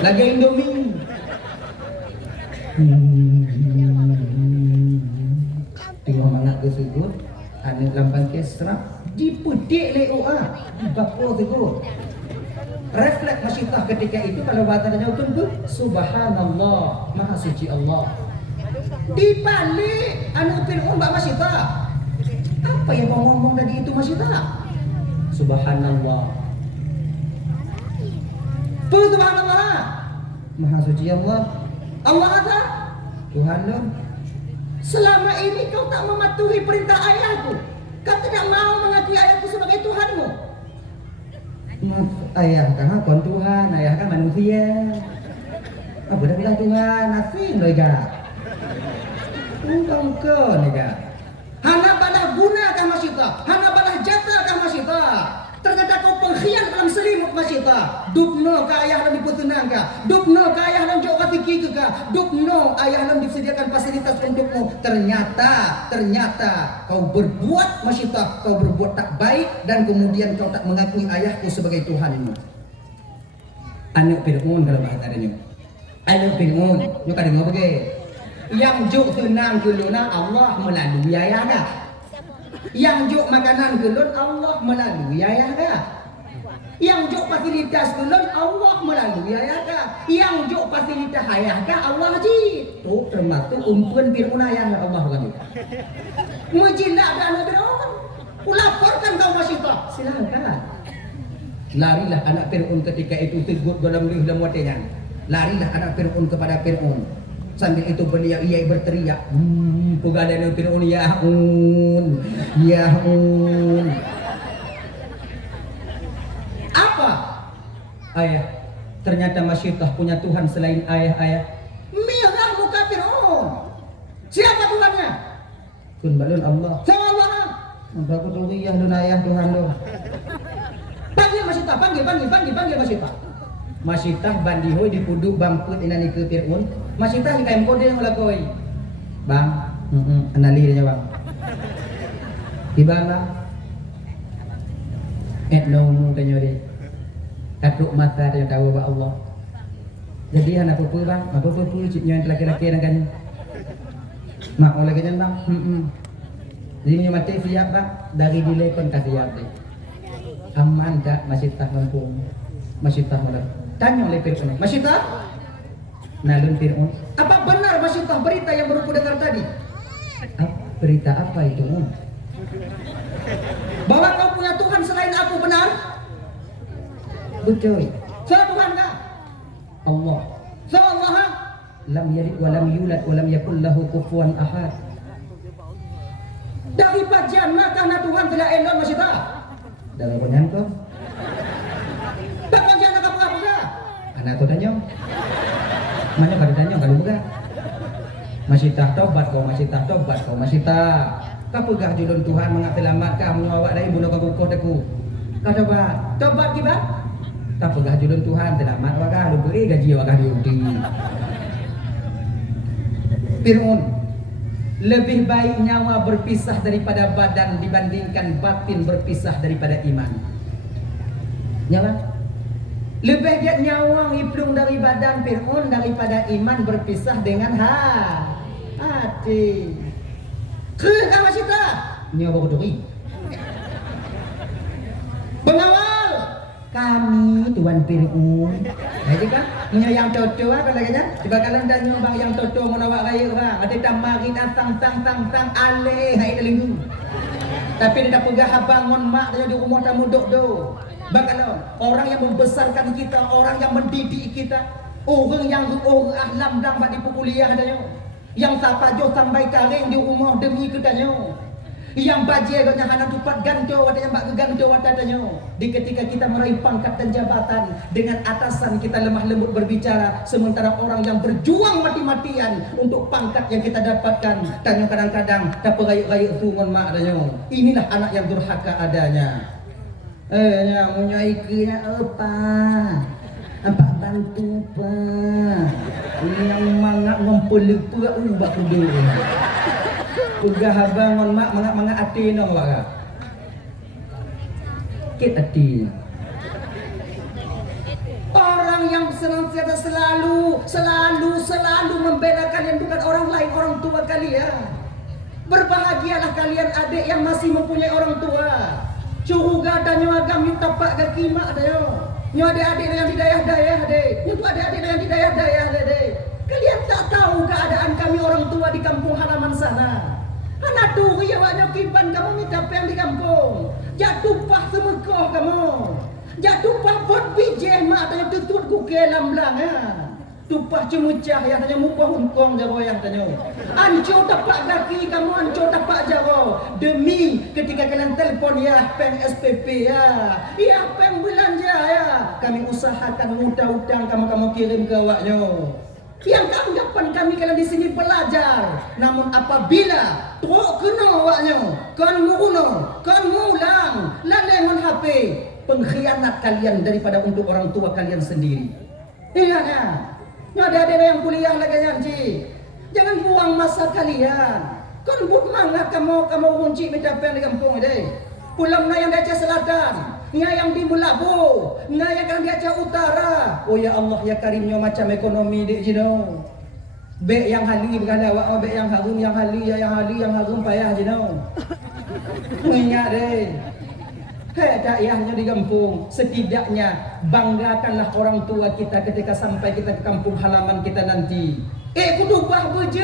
Lagi Indomie. Tengok mana tersebut anu lampan kesra dipedik le dibakar tegur. Refleks masyitah ketika itu kalau bahasanya itu subhanallah, maha suci Allah. Dibalik anu Fir'aun bak masyitah. Apa yang kau ngomong tadi itu masyitah? Subhanallah. Subhanallah. Maha suci Allah. Allah ada Tuhan lo. Selama ini kau tak mematuhi perintah ayahku. Kau tidak mau mengakui ayahku sebagai Tuhanmu. Ayah kan kon Tuhan, ayah kan manusia. Apa dah bilang Tuhan, asing loh ya. Engkau nih ya. Hana balah guna kah masyitah, hana balah jasa kah masyitah. Ternyata kau pengkhianat dalam selimut masyitah. Dupno ka ayah dalam dipetenang ka, dupno ka ayah dalam jauh katiki ka, dupno ayah dalam disediakan fasilitas untukmu. Ternyata kau berbuat masyitah, kau berbuat tak baik dan kemudian kau tak mengakui ayahku sebagai Tuhanmu. Anak Fir'aun kalau bahasa dia. Anak Fir'aun, nyo kadang ngapa ke? Yang juk senang keluna Allah melalui ayah dah. Yang juk makanan kelun Allah melalui ayah dah. Yang juk fasilitas kelun Allah melalui ayah dah. Yang juk fasilitas ayah dah Allah haji. Tu termasuk umpuan Fir'aun ayah Allah kan. Menjinak dan Fir'aun. Kulaporkan kau masyitah. Silakan. Larilah anak Fir'aun ketika itu tegut dalam dalam watenya. Larilah anak Fir'aun kepada Fir'aun. Sambil itu beliau ia berteriak, pugalan Fir'aun ya Apa? Ayah, ternyata masyitah punya Tuhan selain ayah. Merah muka Fir'aun. Siapa Tuhannya? Kun balun Allah. Siapa Allah? Aku turiyah dun ayah Tuhan lo. Panggil masyitah, panggil masyitah. Masyitah bandihoy dipuduk bangkut inani ke Fir'aun. Masyitah jika engkau dia yang melakoi. Bang, Anali dia jawab. Gimana? Nong tanya dia. Katuk mata dia tahu bahwa Allah. Jadi anak apa bang? Apa cipnya yang laki-laki nak kan? Mak oleh kan bang? Jadi punya mati siap bang? Dari dilekon kasih siap deh. Aman tak masih tak mampu? Masih tak malah. Tanya oleh Fir'aun. Masih tak? Nalun Fir'aun. Apa benar masih tak berita yang baru ku dengar tadi? Berita apa itu? Bahwa kau punya Tuhan selain aku, benar? Betul. Siapa Tuhan kah? Allah. Allah lam yalid wa lam yulad wa lam yakul lahu kufuwan ahad. Dari pajan makana Tuhan tidak elok masih tak? Dalam benar kau? Tak pajan nak apa apa? Anak tu tanya. Mana pada tanya kalau bukan? Masih tak tobat kau, masih tak tobat kau, masih tak. Kau pegah julun Tuhan mengatelamat kau mengawak dari bunuh kau kukuh teku. Kau tobat kibat? Kau pegah julun Tuhan telamat wakah lu beri gaji wakah diundi. Fir'aun, lebih baik nyawa berpisah daripada badan dibandingkan batin berpisah daripada iman. Nyawa? Lebih dia nyawa iplung dari badan Fir'aun daripada iman berpisah dengan hati. Kena masih tak? Nyawa berduri. Pengawal kami Tuan Fir'aun. Jadi kan yang toto apa lagi kan? Tiba kalian dah nyoba yang toto menawak raya bang. Ada tamari tang aleh hai telingu. Tapi dia dah pegah bangun mak dia di rumah tamu duk. Bagaimana orang yang membesarkan kita, orang yang mendidik kita, orang yang ahlam dan di kuliah adanya, yang sapa jo sampai karing di rumah demi kedanya, yang bajai ganya hana tupat ganto ada yang bak ganto adanya. Di ketika kita meraih pangkat dan jabatan dengan atasan kita lemah lembut berbicara, sementara orang yang berjuang mati-matian untuk pangkat yang kita dapatkan tanya kadang-kadang tak rayuk-rayuk sungon mak adanya. Inilah anak yang durhaka adanya. Punya ikhnya apa bantu pak yang mangak ngumpul pula ubah kudu pegah bangun mak mangak hati no wak kita hati orang yang senantiasa selalu membela kalian bukan orang lain, orang tua kalian. Berbahagialah kalian adik yang masih mempunyai orang tua. Curuga dan nyuagam yung tapak ke kima dayo. Nyo adik-adik yang di dayah-dayah deh. Nyo adik-adik yang di dayah-dayah deh. Kalian tak tahu keadaan kami orang tua di kampung halaman sana. Anak tu ya waknya kiban kamu minta yang di kampung. Jatuh pah semekoh kamu. Jatuh pah bot bijeh mak tanya tutut kuke lam-lam ya. Tupah cemucah yang tanya mupah hungkong jaro yang tanya. Anco tapak kaki kamu, anco tapak jaro. Demi ketika kalian telpon ya peng SPP ya. Ya peng belanja ya. Kami usahakan hutang-hutang kamu kirim ke awaknya. Yang anggapan kami kalian di sini pelajar. Namun apabila truk kena awaknya, kan muruno, kan mulang, lalengon HP, pengkhianat kalian daripada untuk orang tua kalian sendiri. Iya ya. Ada yang kuliah lagi janji. Jangan buang masa kalian. Kan but mangat kamu kunci minta pen di kampung ini. Pulang na yang di Aceh Selatan, yang di Mulabu, yang kan di Aceh Utara. Oh ya Allah ya karimnya macam ekonomi di jino. Bek yang hali berkala awak, bek yang harum yang harum payah jino. Ingat deh. Dakyahnya di kampung, setidaknya banggakanlah orang tua kita ketika sampai kita ke kampung halaman kita nanti. Kudu bah beje.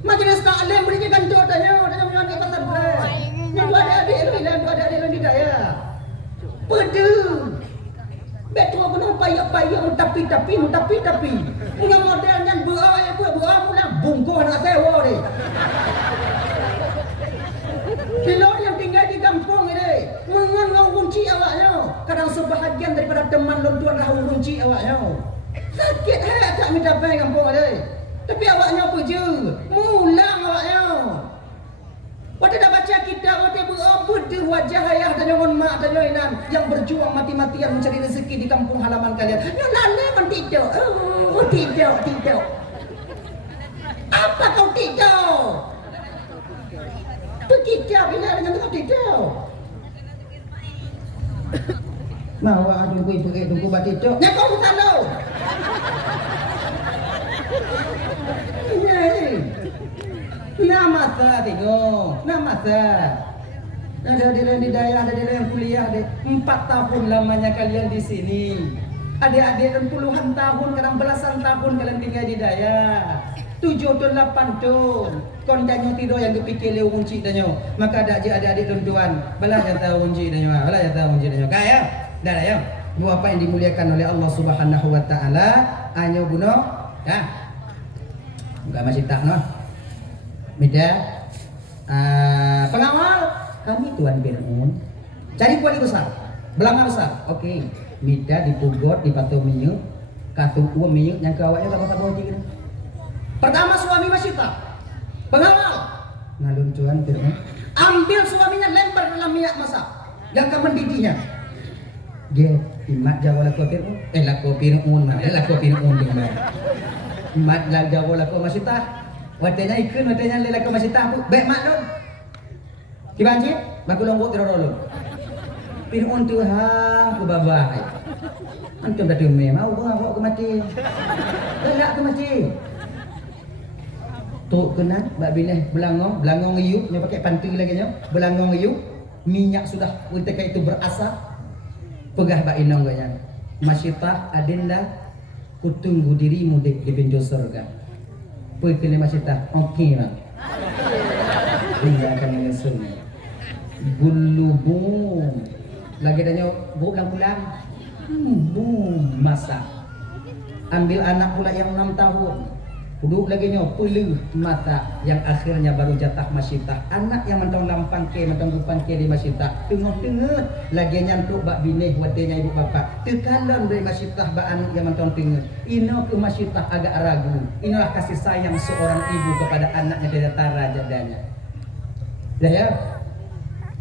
Majlis taklim beri kantor tanya punya adik pasar beras. Ni dua adik di daya. Pede. Betul kena payah tapi. Punya model yang berah mula bungkuh nak sewa ni. Pilot yang tinggal di kampung ini mengenal kunci awaknya. Kadang sebahagian daripada teman lontuan rahu kunci awaknya. Sakit tak minta pen kampung ini. Tapi awaknya apa je? Mulang awaknya. Waktu dah baca kitab, waktu berapa tu wajah ayah dan nyon mak dan nyon yang berjuang mati-matian mencari rezeki di kampung halaman kalian. Nyon lalai kan tidak. Tidak. Apa kau tidak? Tidak, bila dengan tengah tidak. Mau tunggu ibu tunggu batito. Nya kau bukan lo. Iya. Nama sa tengok. Nama sa. Ada di daerah, ada yang kuliah deh. 4 tahun lamanya kalian di sini. Adik-adik dan puluhan tahun, kadang belasan tahun kalian tinggal di daya. 7 tahun, 8 tahun. Kon danyo tido yang dipikir leu kunci danyo. Maka ada adik-adik tuan-tuan, balah yang tahu kunci danyo, balah yang tahu kunci danyo. Kaya, dah ya. Dua apa yang dimuliakan oleh Allah Subhanahu wa taala, anyo buno, ya. Enggak masih tak noh. Beda pengawal kami Tuan Fir'aun cari kuali besar belanga besar oke mida dipugot dipatuh minyak katung uang minyak yang kawaknya tak bawa gitu. Pertama suami masih tak pengawal ngalun Tuan Fir'aun ambil suaminya lempar dalam minyak masak yang akan mendidihnya dia imat jawa laku Fir'aun laku Fir'aun laku Fir'aun dengan imat jawa laku masih tak watenya ikun watenya laku masih tak baik mak dong dibanjir, baku lombok terolong. Fir'aun tu ha, ku babah. Antum dah demi mau bawa ke mati. Gelak ke mati. Tok kenal, bak bineh belangong iu, nya pakai pantu lagi nya, belangong iu, minyak sudah ketika itu berasap. Pegah bak inong ganya. Masyitah adinda ku tunggu dirimu di pintu surga. Puy kene masyitah, okey bang. Dia akan menyusul. Gulubung lagi adanya pulang boom masak ambil anak pula yang 6 tahun duduk lagi nyo puluh mata yang akhirnya baru jatah masyitah anak yang mentong lampang ke mentong gupang ke di masyitah tengah-tengah lagi nyantuk bak binih wadenya ibu bapa tekalon dari masyitah bak anak yang mentong tengah ino ke masyitah agak ragu inilah kasih sayang seorang ibu kepada anaknya dari tara jadanya dah ya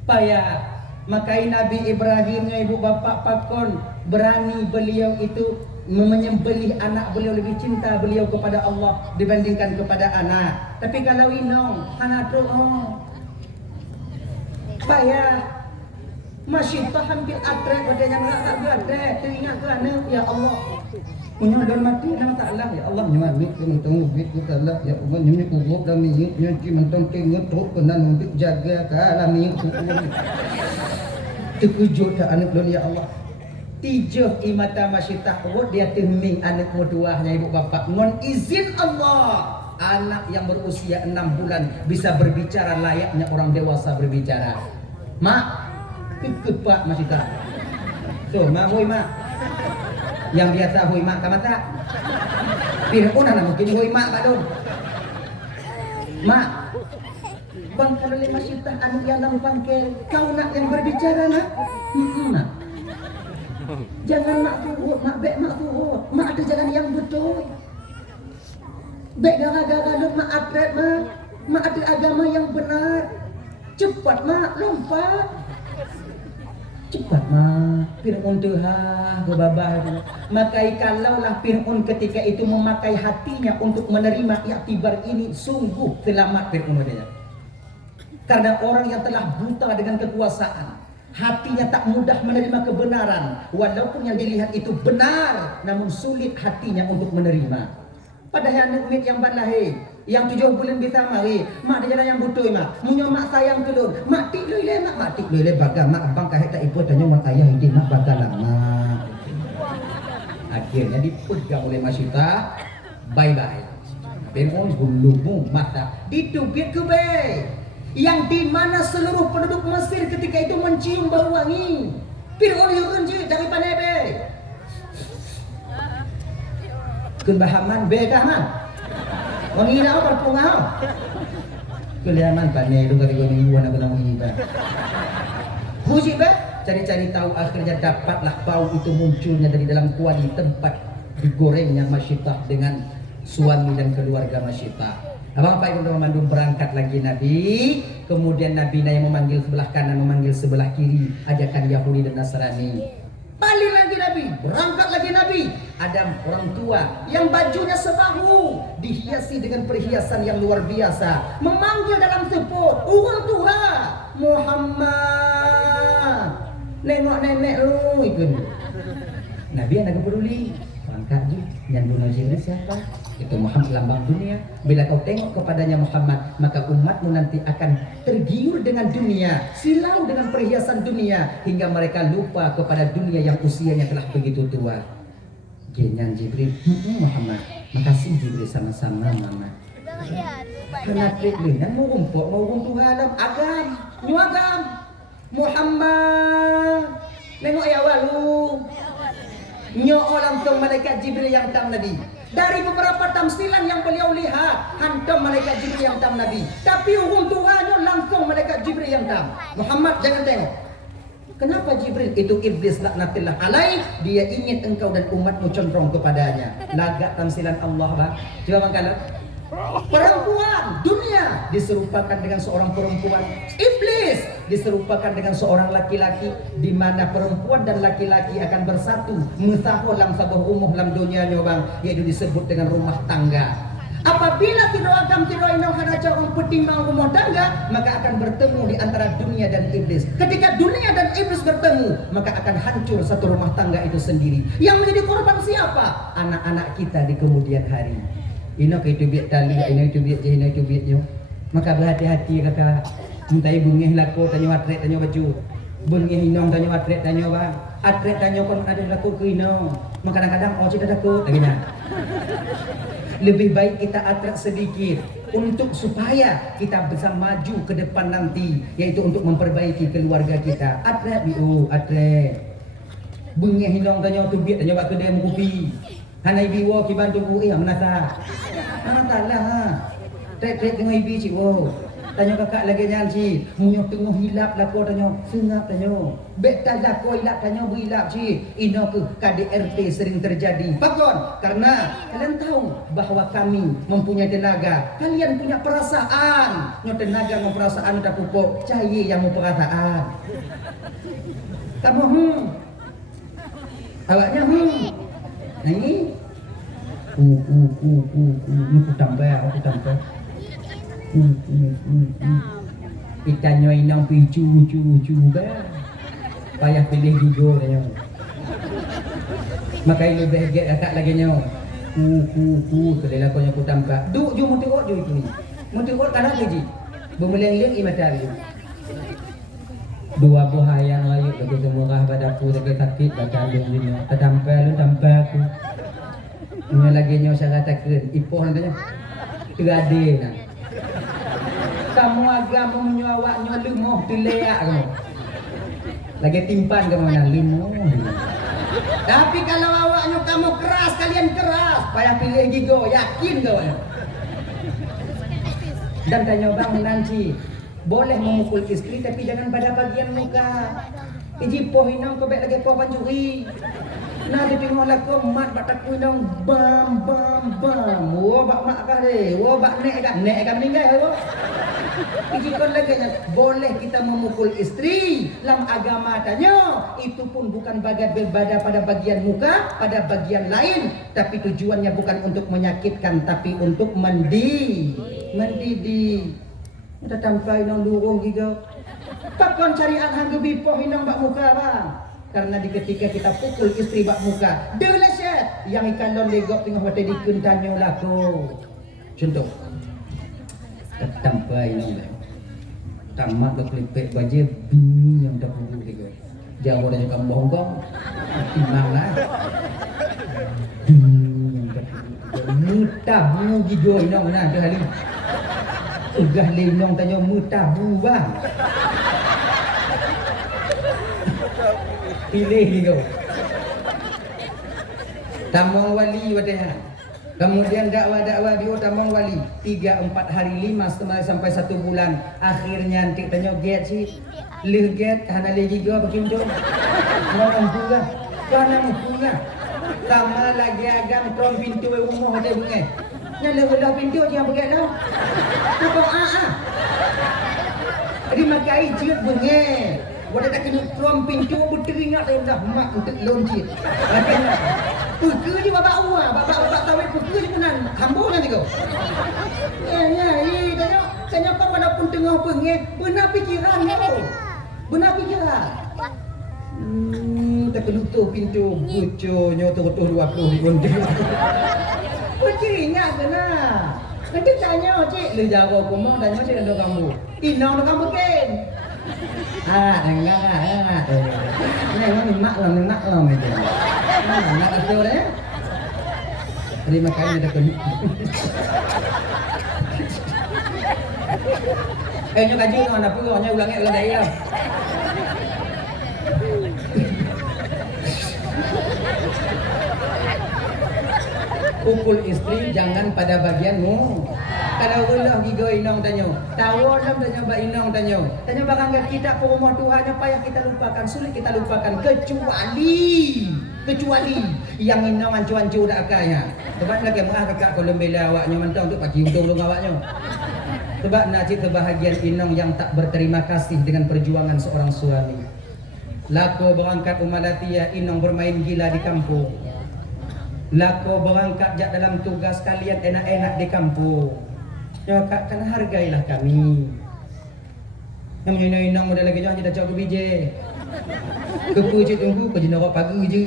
payah makai Nabi Ibrahimnya ibu bapa pakon berani beliau itu menyembelih anak beliau lebih cinta beliau kepada Allah dibandingkan kepada anak tapi kalau inong anak tu payah masih tahan bil atrek pada yang tak atrek teringat kerana ya Allah punya don mati nama taklah ya Allah nyamik ke mentong ubit ku taklah ya Allah nyamik ubut dan minyak nyamik mentong kengut tok kenan ubit jaga kalah minyak ku terkejut dah anak don ya Allah tijah imata masyitah urut dia teming anak muduahnya ibu bapa ngon izin Allah anak yang berusia 6 bulan bisa berbicara layaknya orang dewasa berbicara mak ikut pak masyitah tuh mak hui mak yang biasa hui mak kamata Fir'aun anak mungkin hui mak pak dong mak bang kalau lima syitah anak yang lampang ke kau nak yang berbicara nak nak jangan mak turut mak bek mak turut mak ada jalan yang betul bek gara-gara mak atret mak ada agama yang benar cepat mak lompat cepat mak Fir'aun tuha gebabah makai kalaulah Fir'aun ketika itu memakai hatinya untuk menerima iktibar ini sungguh selamat Fir'aun dia karena orang yang telah buta dengan kekuasaan hatinya tak mudah menerima kebenaran walaupun yang dilihat itu benar namun sulit hatinya untuk menerima padahal anak umit yang balahir yang 7 bulan bisa mari mak di jalan yang butuh mak munyo mak sayang kelur mak tik lui le mak tik lui le baga mak abang kahek tak ipo tanya mak ayah ini mak baga lama akhirnya dipegang oleh masyita bye bye Fir'aun gulung mata ditubit ke bay yang di mana seluruh penduduk Mesir ketika itu mencium bau wangi Fir'aun yurun je dari panebe kebahaman begaman wangi nak apa pungau keliaman pane lu kali goni buan aku nak wangi ba puji ba cari-cari tahu akhirnya dapatlah bau itu munculnya dari dalam kuali tempat digorengnya masyitah dengan suami dan keluarga masyitah. Abang Pak Ibu Mandum berangkat lagi Nabi, kemudian Nabi yang memanggil sebelah kanan, memanggil sebelah kiri, ajakan Yahudi dan Nasrani. Balik lagi Nabi, berangkat lagi Nabi. Adam orang tua yang bajunya sebahu dihiasi dengan perhiasan yang luar biasa, memanggil dalam sebut orang tua Muhammad, nengok nenek lu ikut. Nabi anak peduli angkat je yang dunia Jibril siapa? Itu Muhammad lambang dunia. Bila kau tengok kepadanya Muhammad, maka umatmu nanti akan tergiur dengan dunia, silau dengan perhiasan dunia, hingga mereka lupa kepada dunia yang usianya telah begitu tua. Genyan Jibril, Muhammad, makasih Jibril, sama-sama Muhammad. Kena trik dengan mau rumput, mau runtuh alam agam, nyuagam Muhammad. Nengok ya walu. Nyo langsung malaikat Jibril yang tam Nabi. Dari beberapa tamsilan yang beliau lihat, hantam malaikat Jibril yang tam Nabi. Tapi urung tuanya langsung malaikat Jibril yang tam. Muhammad jangan tengok. Kenapa Jibril? Itu iblis laknatillah alaih. Dia ingin engkau dan umatmu condong kepadanya. Lagak tamsilan Allah bang. Coba bang kalau perempuan dunia diserupakan dengan seorang perempuan, iblis diserupakan dengan seorang laki-laki, di mana perempuan dan laki-laki akan bersatu musahu lam sabuh umuh lam dunia bang, yaitu disebut dengan rumah tangga. Apabila tiroagam tiroinau hanaja orang petimbang rumah tangga, maka akan bertemu di antara dunia dan iblis. Ketika dunia dan iblis bertemu, maka akan hancur satu rumah tangga itu sendiri. Yang menjadi korban siapa? Anak-anak kita di kemudian hari. Ino ke itu biak tali, ino itu biak je, ino itu biak je. Maka berhati-hati kakak. Mentai bungih lako tanya watret tanya baju. Bungih inong tanya watret tanya bang. Atret tanya kon ada lako ke inong. Maka kadang-kadang oh tidak takut lagi nak. Lebih baik kita atret sedikit untuk supaya kita bisa maju ke depan nanti, yaitu untuk memperbaiki keluarga kita. Atret biu, atret. Bungih inong tanya tu biak tanya bak kedai kopi. Hanai biwo ki bantu ku menasa. Lah ha. Tek tengah ibi cik wo. Tanya kakak lagi jangan cik. Munyo tengah hilap lah ko tanya. Sengap tanya. Bek tak lah ko hilap tanya berilap cik. Ino ke KDRT sering terjadi. Bakon. Karena kalian tahu bahawa kami mempunyai tenaga. Kalian punya perasaan. Nyo tenaga mau perasaan tak pupuk. Cahaya yang mau perasaan. Kamu awaknya Nah ini aku tambah kita nyoy nang picu payah pilih juga tanya maka ini beget akak lagi nyo kelela ko nyo tambah duk jo muti jo itu muti kana lagi bemeleng-leng imatari dua buah yang layu bagi semua padaku sakit sakit baca dulu terdampar lu tambah aku ini lagi nyo saya katakan ipoh nantinya terade nah kamu agama nyo awak nyo lumoh dileak kamu lagi timpan kamu nah lumoh tapi kalau awak nyo kamu keras kalian keras payah pilih gigo yakin kau dan tanya bang nanti boleh memukul istri tapi jangan pada bagian muka. Iji poh inang kau lagi poh panjuri. Nah dia tengok lah kau mat batak inang bam. Wo bak mak kah deh. Wo bak nek kah meninggal wo. Iji kon lagi boleh kita memukul istri. Dalam agama tanya itu pun bukan berbada pada bagian muka, pada bagian lain. Tapi tujuannya bukan untuk menyakitkan, tapi untuk mendidih. Kita tampai nang lurung giga. Takkan carian hang bipoh inang bak muka bang. Karena di ketika kita pukul istri bak muka, delah syet yang ikan lon legok tengah mata dikun tanyo lako. Contoh. Tampai nang le. Tamat bak lipek baje bini yang dak pukul giga. Jawa dan kamu bonggong. Timang lah. Bini yang dak pukul. Mutah mu giga inang nah dah hari. Ugah lenong tanya mutabu bang. Pilih gitu. Tamang wali wadahnya. Kemudian dakwah bio tamang wali 3-4 hari 5 sampai 1 bulan. Akhirnya nanti tanya get sih. Leh get hana lagi gua bikin jom. Orang pula. Kana pula. Tama lagi agam trom pintu rumah ada bunga. Nyala belah pintu jangan pergi dah. Apa Jadi makai jiut bengek. Wadah tak kena trom pintu berteringat dah mak untuk loncit. Puka je babak uang, babak tawai puka je punan. Hambur nanti kau. Ya, tanya kau walaupun tengah pengeh, benar pikiran kau. Benar pikiran. Tak kelutuh pintu buconya tutuh 20 di gondel. Cik ingat ke nak? Nanti tanya cik, lu jago aku mau tanya cik ada kamu. Inang ada kamu kan? Enggak. Ini maklum itu. Nak itu dah. Terima kasih ada kenu. Nyo kaji no anak pun, nyo ulangnya ulang dari lah. Pukul istri jangan pada bagianmu. Kalau ulah gigo inong tanyo, tahu lam tanyo ba inong tanyo. Tanyo bakang kita po rumah Tuhan apa yang kita lupakan, sulit kita lupakan kecuali yang inong ancu-ancu dak akanya. Sebab lagi mah kakak ko lembela awaknya mentang untuk pagi untung dong awaknya. Sebab najib kebahagiaan inong yang tak berterima kasih dengan perjuangan seorang suami. Lako berangkat umalatia inong bermain gila di kampung. Lako berangkat jak dalam tugas kalian enak-enak di kampung. Ya kak, kan hargailah kami. Yang inong model lagi jangan dah cakap biji. Kepu je tunggu, kerja nak pagi je.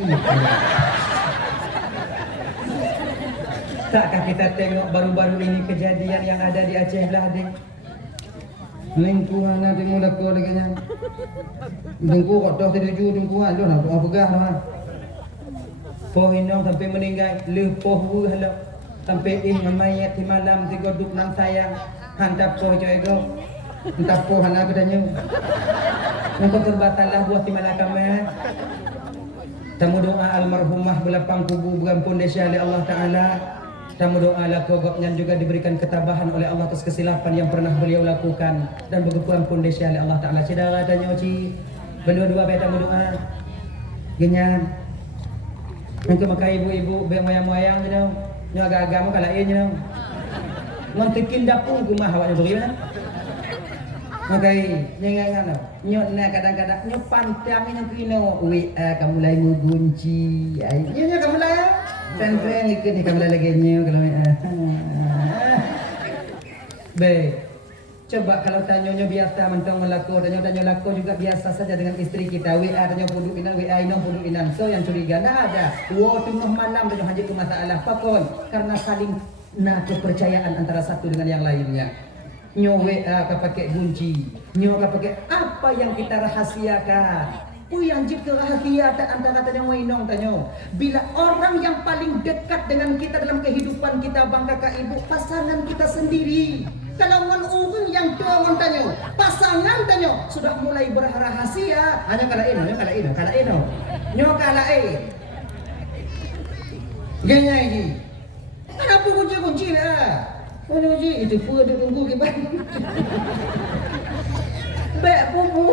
Takkah kita tengok baru-baru ini kejadian yang ada di Aceh belah dek. Lingkungan ada tengok lako lagi nya. Tunggu kok dah terju tungguan tu nak buat pegah lah. Poh inong sampai meninggal, lepoh halau. Sampai mayat di malam tiga duduk nan sayang. Handap poh je ego. Entah poh hana bedanya. Engkau terbatalah buat di malakam ya. Tamu doa almarhumah belapang kubu berampun desya oleh Allah Ta'ala. Tamu doa lakogoknya juga diberikan ketabahan oleh Allah atas kesilapan yang pernah beliau lakukan. Dan berampun desya oleh Allah Ta'ala. Saudara tanya uci. Berdua-dua baik tamu doa. Genyan. Engkau maka ibu-ibu moyang-moyang je dong. Nyo agak-agak mo kalain je dong. Ngontikin dapur kumah awaknya beri mana? Makai nyengan nyo na kadang-kadang nyo pantang nyo kino WA kamu mulai mugunci. Nyo kamu mulai tren ikut ni kamu lagi nyo kalau baik. Coba kalau tanya biasa mentang melaku, tanya laku juga biasa saja dengan istri kita. WA tanya puduk inan, WA inong puduk inan. So yang curiga nak ada. Tengah malam tanya hajat ke masalah. Pakon karena saling kepercayaan antara satu dengan yang lainnya. Nyo WA ka pakai kunci, nyo ka pakai apa yang kita rahasiakan. Yang jika rahasiaan antara tanya inong tanya. Bila orang yang paling dekat dengan kita dalam kehidupan kita bang kakak ibu, pasangan kita sendiri. Kalau orang yang tua tanya, pasangan tanya sudah mulai berrahasia. Hanya kalain. Nyo kalain. Ganya ini. Kenapa kunci lah? Kunci itu pun dia tunggu ke bang. Baik pupu.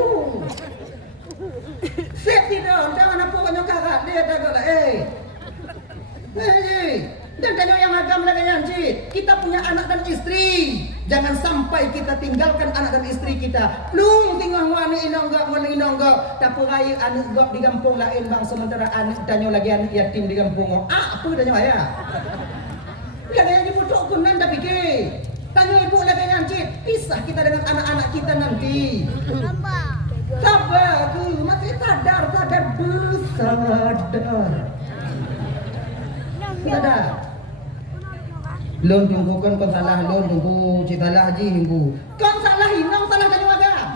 Safety dong, jangan apa kau karat dia tak kala. Dan tanya yang agam lagi cik. Kita punya anak dan istri. Jangan sampai kita tinggalkan anak dan istri kita. Lung tinggal wani inong gak. Tapi raya anak gak di kampung lain bang. Sementara anak tanya lagi anak yatim di kampung. Apa tanya ayah? Lagi yang dibutuh kunan dah fikir. Tanya ibu lagi cik. Pisah kita dengan anak-anak kita nanti. Sabar tu, masih sadar bersadar. Sadar. Lon tunggu kon salah lon tunggu cita lah haji tunggu. Kon salah inong salah tanya agam.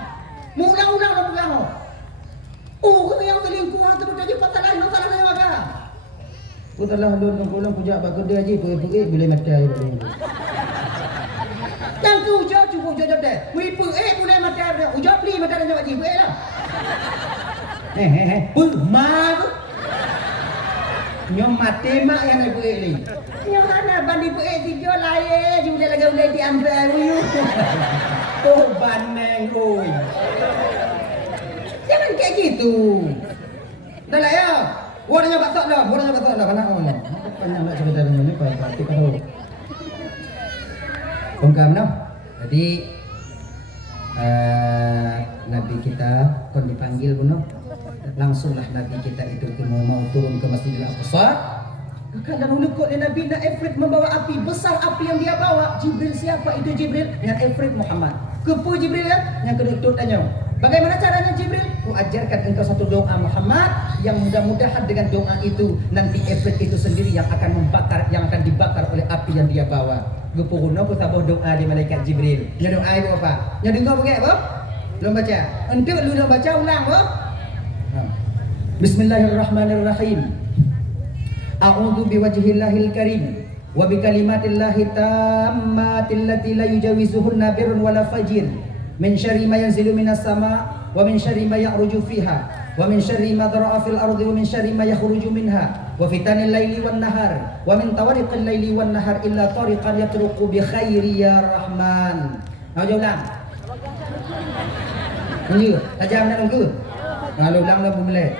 Mulang-ulang dah pegang. Yang selingkuh tu jadi salah inong salah tanya agam. Ku salah lon tunggu lang pujak bak kedai haji pergi boleh mati boleh. Yang tu ujak cukup ujak deh. Meripu boleh mati dah. Ujak beli mati dah haji boleh lah. Mar. Nyom mati mak yang nak buat ni. Nyom mana bandi buat tiga lain je lagi boleh diambil uyu. Oh baneng oi. Jangan kayak gitu. Dah lah ya. Warnanya batok lah, kena on. Banyak nak cerita dengan ni pai pai kita tahu. Kongkam no. Jadi Nabi kita kon dipanggil pun no. Langsunglah Nabi kita itu mau turun ke Masjidil Aqsa. Kalau nukut Nabi nak Ifrit membawa api, besar api yang dia bawa. Jibril siapa itu Jibril? Yang Ifrit Muhammad. Kepu Jibril kan? Yang kedua tanya. Bagaimana caranya Jibril? Ku ajarkan engkau satu doa Muhammad yang mudah-mudahan dengan doa itu nanti Ifrit itu sendiri yang akan membakar, yang akan dibakar oleh api yang dia bawa. Kepu guna ku tabuh doa di malaikat Jibril. Ya doa itu apa? Ya dengar pakai apa? Belum baca. Untuk lu dah baca ulang apa? Bismillahirrahmanirrahim. A'udzu biwajhillahil karim wa bikalimatillahi tammatil lati la yujawizuhunna birrun wala fajir min syarri ma yanzilu minas sama wa min syarri ma ya'ruju fiha wa min syarri ma dhara'a fil ardi wa min syarri ma yakhruju minha wa fitanil laili wan nahar wa min tawariqil laili wan nahar illa tariqan yatruqu bi khairi ya rahman. Ayo ulang. Ini tajam nak tunggu. Kalau ulang dah boleh.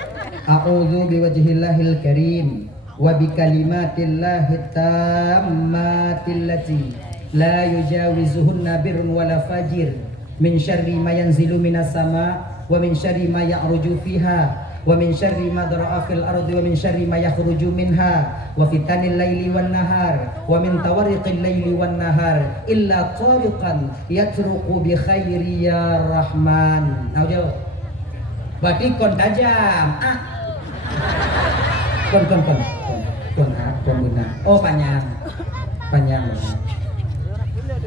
A'udzu biwajhillahil karim wa bikalimatillahi tammatil lati la yujawizuhunna birrun wala fajir min syarri ma yanzilu minas sama wa min syarri ma ya'ruju fiha wa min syarri ma dhara'a fil ardi wa min syarri ma yakhruju minha wa fitanil laili wan nahar wa min tawariqil laili wan nahar illa tariqan yatruqu bi khairi ya rahman. Tahu jawab? Berarti kon tajam. Kon benar. Oh panjang.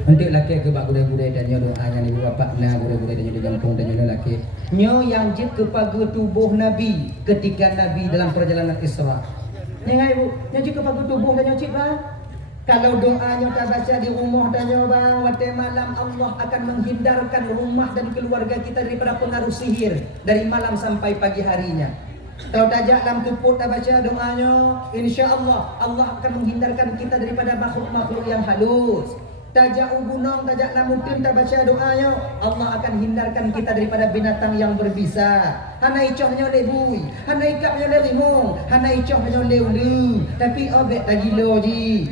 Untuk laki ke bak gudai-gudai dan nyo doanya ni bapak na gudai-gudai dan nyo digantung dan nyo laki. Nyo yang jik kepada tubuh Nabi ketika Nabi dalam perjalanan Isra. Ngai bu, nyo jik kepada tubuh dan nyo cik bang. Kalau doanya tak baca di rumah dan nyo bang, waktu malam Allah akan menghindarkan rumah dan keluarga kita daripada pengaruh sihir dari malam sampai pagi harinya. Kalau tajak dalam tupuk tak baca doanya, insya-Allah Allah akan menghindarkan kita daripada makhluk-makhluk yang halus. Tajak ubunong, tajak namutin tak baca doanya, Allah akan hindarkan kita daripada binatang yang berbisa. Hana icohnya lebui, hana ikapnya lerimung, hana icohnya leulu. Tapi obek tak gila ji.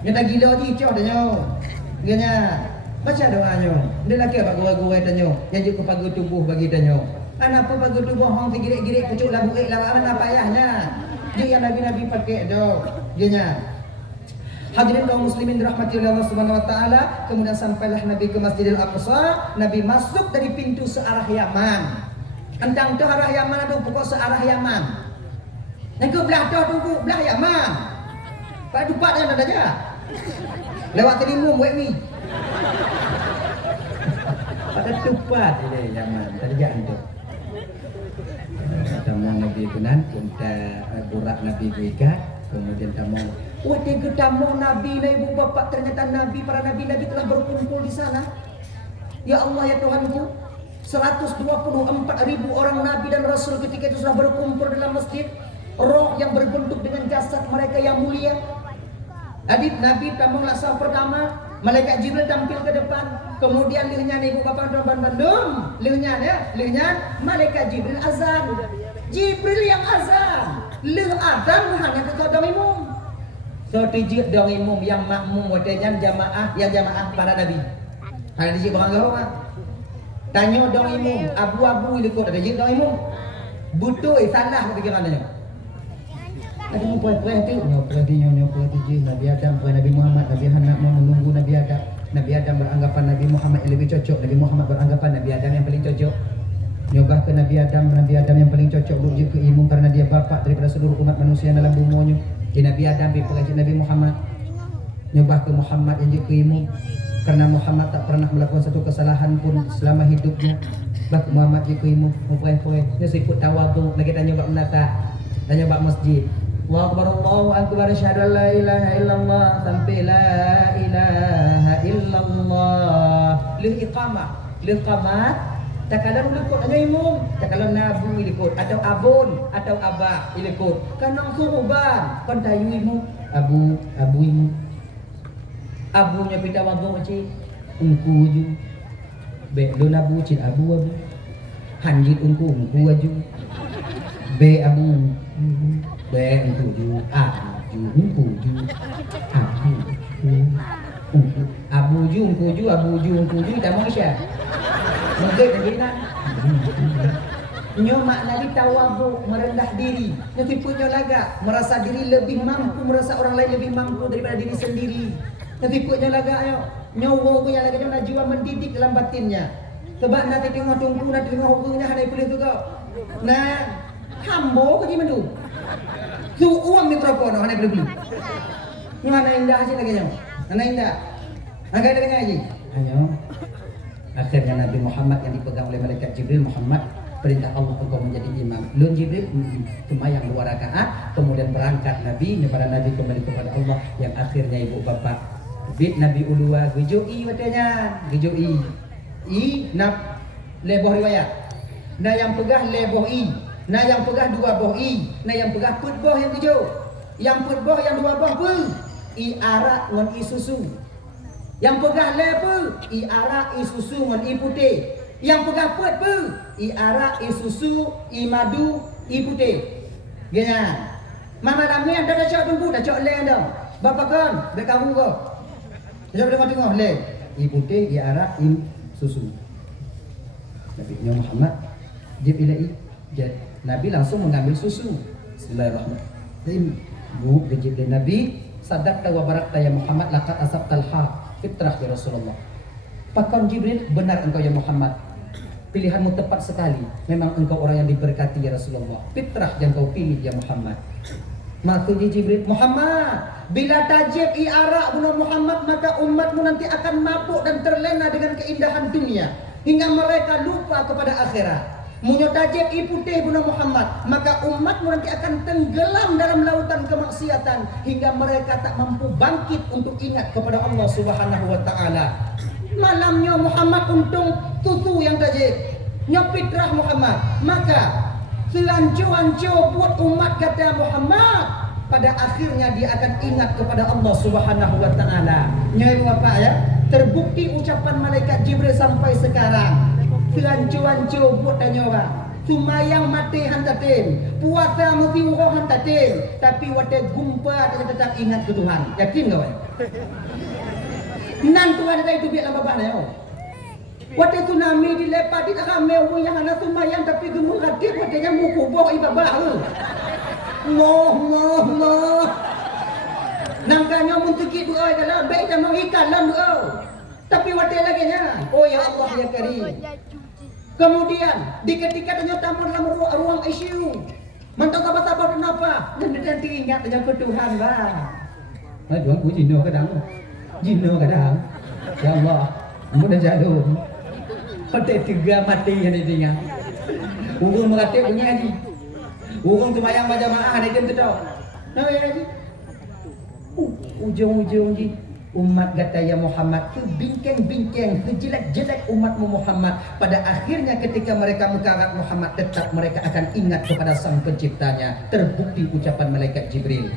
Yang tak gila ji icoh dah nyo. Ganya. Baca doanya. Dia laki apa gurau-gurau tanya, yang juga pagu tubuh bagi tanya. Kenapa pagu tubuh hang girik-girik pucuk labu lawan apa payahnya? Dia yang nabi-nabi pakai do. Ganya. Hadirin kaum muslimin dirahmati oleh Allah Subhanahu wa taala, kemudian sampailah Nabi ke Masjidil Aqsa. Nabi masuk dari pintu searah Yaman. Entang tu arah Yaman ada pokok searah Yaman. Yang ke belah tu tunggu belah Yaman. Pak dupat yang ada aja. Lewat Telimum wek mi. Pada tupat ini Yaman. Tadi jangan tu. Tamu Nabi kunan kita burak Nabi Guikat, kemudian tamu waktu tamu Nabi dan ibu bapa, ternyata Nabi, para Nabi telah berkumpul di sana. Ya Allah ya Tuhanku, 124.000 orang Nabi dan Rasul ketika itu sudah berkumpul dalam masjid. Roh yang berbentuk dengan jasad mereka yang mulia. Jadi Nabi tamu laksar pertama, malaikat Jibril tampil ke depan. Kemudian lihnya ibu bapa bandung, lihnya malaikat Jibril azan. Jibril yang azan, lih azan hanya kepada imam. So tijik dong imam yang makmum wadanya jamaah para nabi. Ada tijik barang gawa. Tanya dong imam, abu-abu ikut ada tijik dong imam. Butuh salah pikirannya. Ada mu puai-puai tu, nyopo tijik Nabi Adam, puai Nabi Muhammad, Nabi Hanak mau menunggu Nabi Adam. Nabi Adam beranggapan Nabi Muhammad yang lebih cocok, Nabi Muhammad beranggapan Nabi Adam yang paling cocok. Nyogah ke Nabi Adam yang paling cocok untuk ke imam karena dia bapak daripada seluruh umat manusia dalam bumi. Di Nabi Adam pengajian Nabi Muhammad. Nyobah ke Muhammad yang ke imam karena Muhammad tak pernah melakukan satu kesalahan pun selama hidupnya. Bah Muhammad ke imam, poe-poe. Nya siput tawadhu lagi tanya bab menata. Tanya bab masjid. Allahu akbar asyhadu la ilaha illallah sampai la ilaha illallah. Lih iqamah, lih qamat. Tak kalau ikut hanya imam, tak kalau nabu ikut atau abun atau abah ikut. Kanang suruban, pantayu imam, abu imam. Abunya pindah wabung cik, ungku ju. Be do nabu cik abu. Hanjit ungku aju. Be abu. Be ungku ju. Ungku ju. Abu ju ungku ju dah mau isya. Mungkin begini. Nyo makna di tawadhu, merendah diri. Nyo tipenya laga, merasa diri lebih mampu, merasa orang lain lebih mampu daripada diri sendiri. Nyo tipenya laga ayo. Nyo punya laga nyo najwa mendidik dalam batinnya. Sebab nanti tengok tunggu, nanti tengok hukumnya hadai boleh juga. Nah, hambo ke jimendu. Su uang mikrofon hadai boleh beli. Nyo mana indah aja lagi nyo. Mana indah. Agak ada ngaji. Ayo. Akhirnya Nabi Muhammad yang dipegang oleh malaikat Jibril, Muhammad perintah Allah engkau menjadi imam. Lun Jibril sembahyang 2 rakaat, kemudian berangkat Nabi, para Nabi kembali kepada Allah. Yang akhirnya ibu bapak bid Nabi ulua gejoi watanya, gejoi i nap leboh riwayat. Nah yang pegah leboh i, nah yang pegah 2 boh i, nah yang pegah put boh yang kejo. Yang put boh yang 2 boh pu i arak ngon i susu. Yang pegah lebu i arak i susu ngon i putih. Yang pegang put pu i arak i susu i madu i putih. Genya. Mama ramai anda dah cak tunggu dah cak le anda. Bapa kan dek kamu ko. Jom tengok le. I putih i arak i susu. Nabi Muhammad jib ilai jad. Nabi langsung mengambil susu. Bismillahirrahmanirrahim. Bu jib Nabi sadaqta wa barakta ya Muhammad laqad asabtal haq fitrah ya Rasulullah. Pakon Jibril, benar engkau ya Muhammad. Pilihanmu tepat sekali. Memang engkau orang yang diberkati ya Rasulullah. Fitrah yang kau pilih ya Muhammad. Maka Jibril, Muhammad, bila tajib i arak bunuh Muhammad, maka umatmu nanti akan mabuk dan terlena dengan keindahan dunia hingga mereka lupa kepada akhirat. Munyo tajib i putih bunuh Muhammad, maka umatmu nanti akan tenggelam dalam lautan kemaksiatan hingga mereka tak mampu bangkit untuk ingat kepada Allah Subhanahu wa taala. Malamnya Muhammad untung tutu yang tajib nyopitrah Muhammad, maka selanjut-lanjut buat umat kata Muhammad, pada akhirnya dia akan ingat kepada Allah Subhanahu wa taala. Nyai apa ya? Terbukti ucapan malaikat Jibril sampai sekarang. Selanjut-lanjut buat tanya orang. Sumayang mati hantatin, puasa mesti uroh hantatin, tapi wate gumpa dia tetap ingat ke Tuhan. Yakin enggak, weh? Nan Tuhan ada itu biar lama banyak. Waktu tsunami dilepas di tengah mewah yang anak sumayang tapi gemuk hati waktunya muku boh ibabah. Moh. Nangkanya muntukit doa dalam baik dan mau ikan dalam doa. Tapi waktu lagi nya, oh ya Allah ya Karim. Kemudian di ketika tanya tamu dalam ruang ICU, mantap sabar kenapa? Dan nanti ingat dengan Tuhan bang. Tuhan ku jino kadang. Jino kadang. Ya Allah, mudah jatuh. Pada 3 mati yang ditinggal. Urung meratik bunyi haji. Urung semayang berjamaah ada jam tu. Nah ya haji. Ujung-ujung di umat kata ya Muhammad tu bingkeng-bingkeng, jelek-jelek umatmu Muhammad. Pada akhirnya ketika mereka mengkarat Muhammad, tetap mereka akan ingat kepada Sang Penciptanya. Terbukti ucapan malaikat Jibril.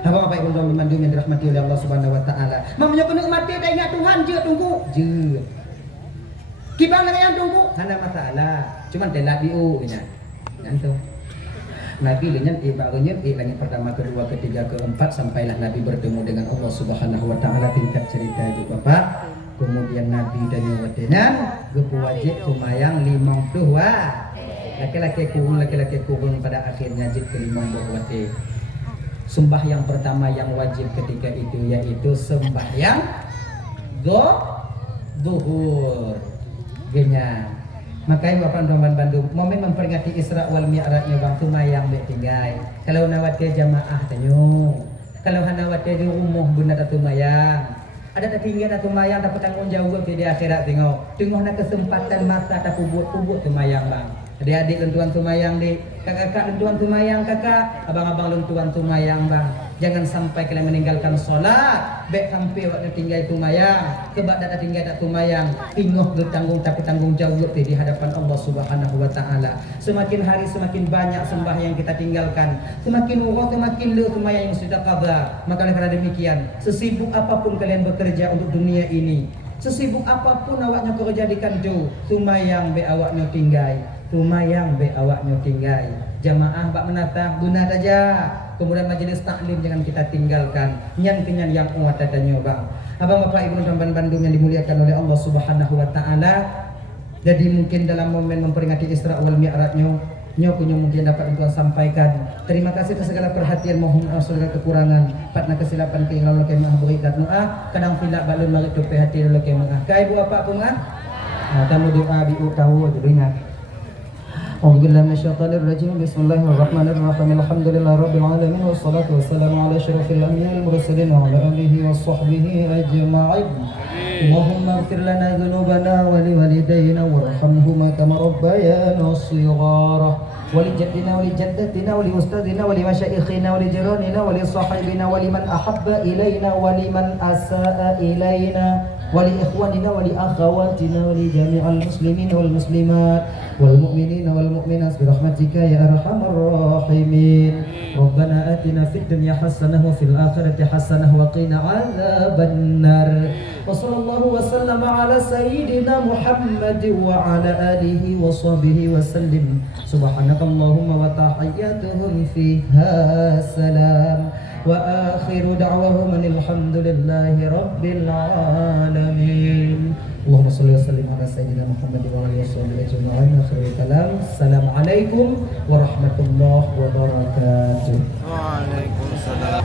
Apa-apa ibu dan mandum yang dirahmati oleh Allah Subhanahu wa taala. Mamanya kena mati dah ingat Tuhan je tunggu. Je. Kibang dengan yang tunggu, ada masalah. Cuman telat diu nya. Nanti. Nabi dengan barunya langit pertama, kedua, ketiga, keempat sampailah Nabi bertemu dengan Allah Subhanahu wa taala. Tingkat cerita itu Bapak. Kemudian Nabi dan watenan wajib sumayang 50 wah. Laki-laki kurun pada akhirnya jid ke 50 wate. Sembahyang pertama yang wajib ketika itu yaitu sembahyang zuhur. Genya. Makanya Bapak Doman Bandung momen memperingati Isra wal Mi'rajnya bang sumayang be tinggai. Kalau nawate jamaah tanyo. Kalau hanawate di rumah benar atau mayang. Ada tak tinggal atau mayang dapat tanggung jawab di akhirat tengok. Tengok nak kesempatan masa tak pubut tumayang bang. Adik-adik lentuan tumayang dek, kakak-kakak lentuan tumayang kakak, abang-abang lentuan tumayang bang. Jangan sampai kalian meninggalkan sholat, baik sampai waktu tinggal tumayang, kebak tak tinggal tak tumayang, tingoh bertanggung tapi tanggung jawab di hadapan Allah Subhanahu wa taala. Semakin hari semakin banyak sembahyang kita tinggalkan, semakin urut semakin le tumayang yang sudah qada. Maka oleh kerana demikian, sesibuk apapun kalian bekerja untuk dunia ini, sesibuk apapun awaknya kerja di kanjo, tumayang be awaknya tinggal. Tumayang be awaknya tinggal. Jamaah bak menata guna saja. Kemudian majelis taklim jangan kita tinggalkan. Nyan yang kuat tanya bang. Abang bapak ibu dan Bandung yang dimuliakan oleh Allah Subhanahu wa taala. Jadi mungkin dalam momen memperingati Isra wal Mi'rajnya punya mungkin dapat untuk sampaikan. Terima kasih atas segala perhatian, mohon maaf segala kekurangan. Patna kesilapan keinginan laki mah beri dan doa. Kadang filak balun mari tu perhati laki mah. Kai bu apa aku mah? Kamu doa biu tahu aja ingat. أعوذ بالله من الشيطان الرجيم بسم الله الرحمن الرحيم الحمد لله رب العالمين والصلاة والسلام على أشرف الأنبياء المرسلين وعلى آله وصحبه أجمعين اللهم اغفر لنا ذنوبنا ولوالدينا وارحمهما كما ربيانا صغارا ولجدنا ولجدتنا ولأستاذنا ولمشايخنا ولجيراننا ولصاحبنا ولمن أحب إلينا ولمن أساء إلينا ولإخواننا ولأخواتنا ولجميع المسلمين والمسلمات والمؤمنين والمؤمنات برحمتك يا أرحم الراحمين ربنا آتنا في الدنيا حسنة وفي الآخرة حسنة وقنا عذاب النار وصلى الله وسلم على سيدنا محمد وعلى آله وصحبه وسلم سبحانك اللهم وتحياتهم فيها سلام وآخر دعواهم أن الحمد لله رب العالمين اللهم صل وسلم على سيدنا محمد وعلى آله وصحبه أجمعين آخر الكلام السلام عليكم ورحمة الله وبركاته. Waalaikumsalam.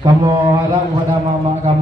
Kamu harap pada mama kamu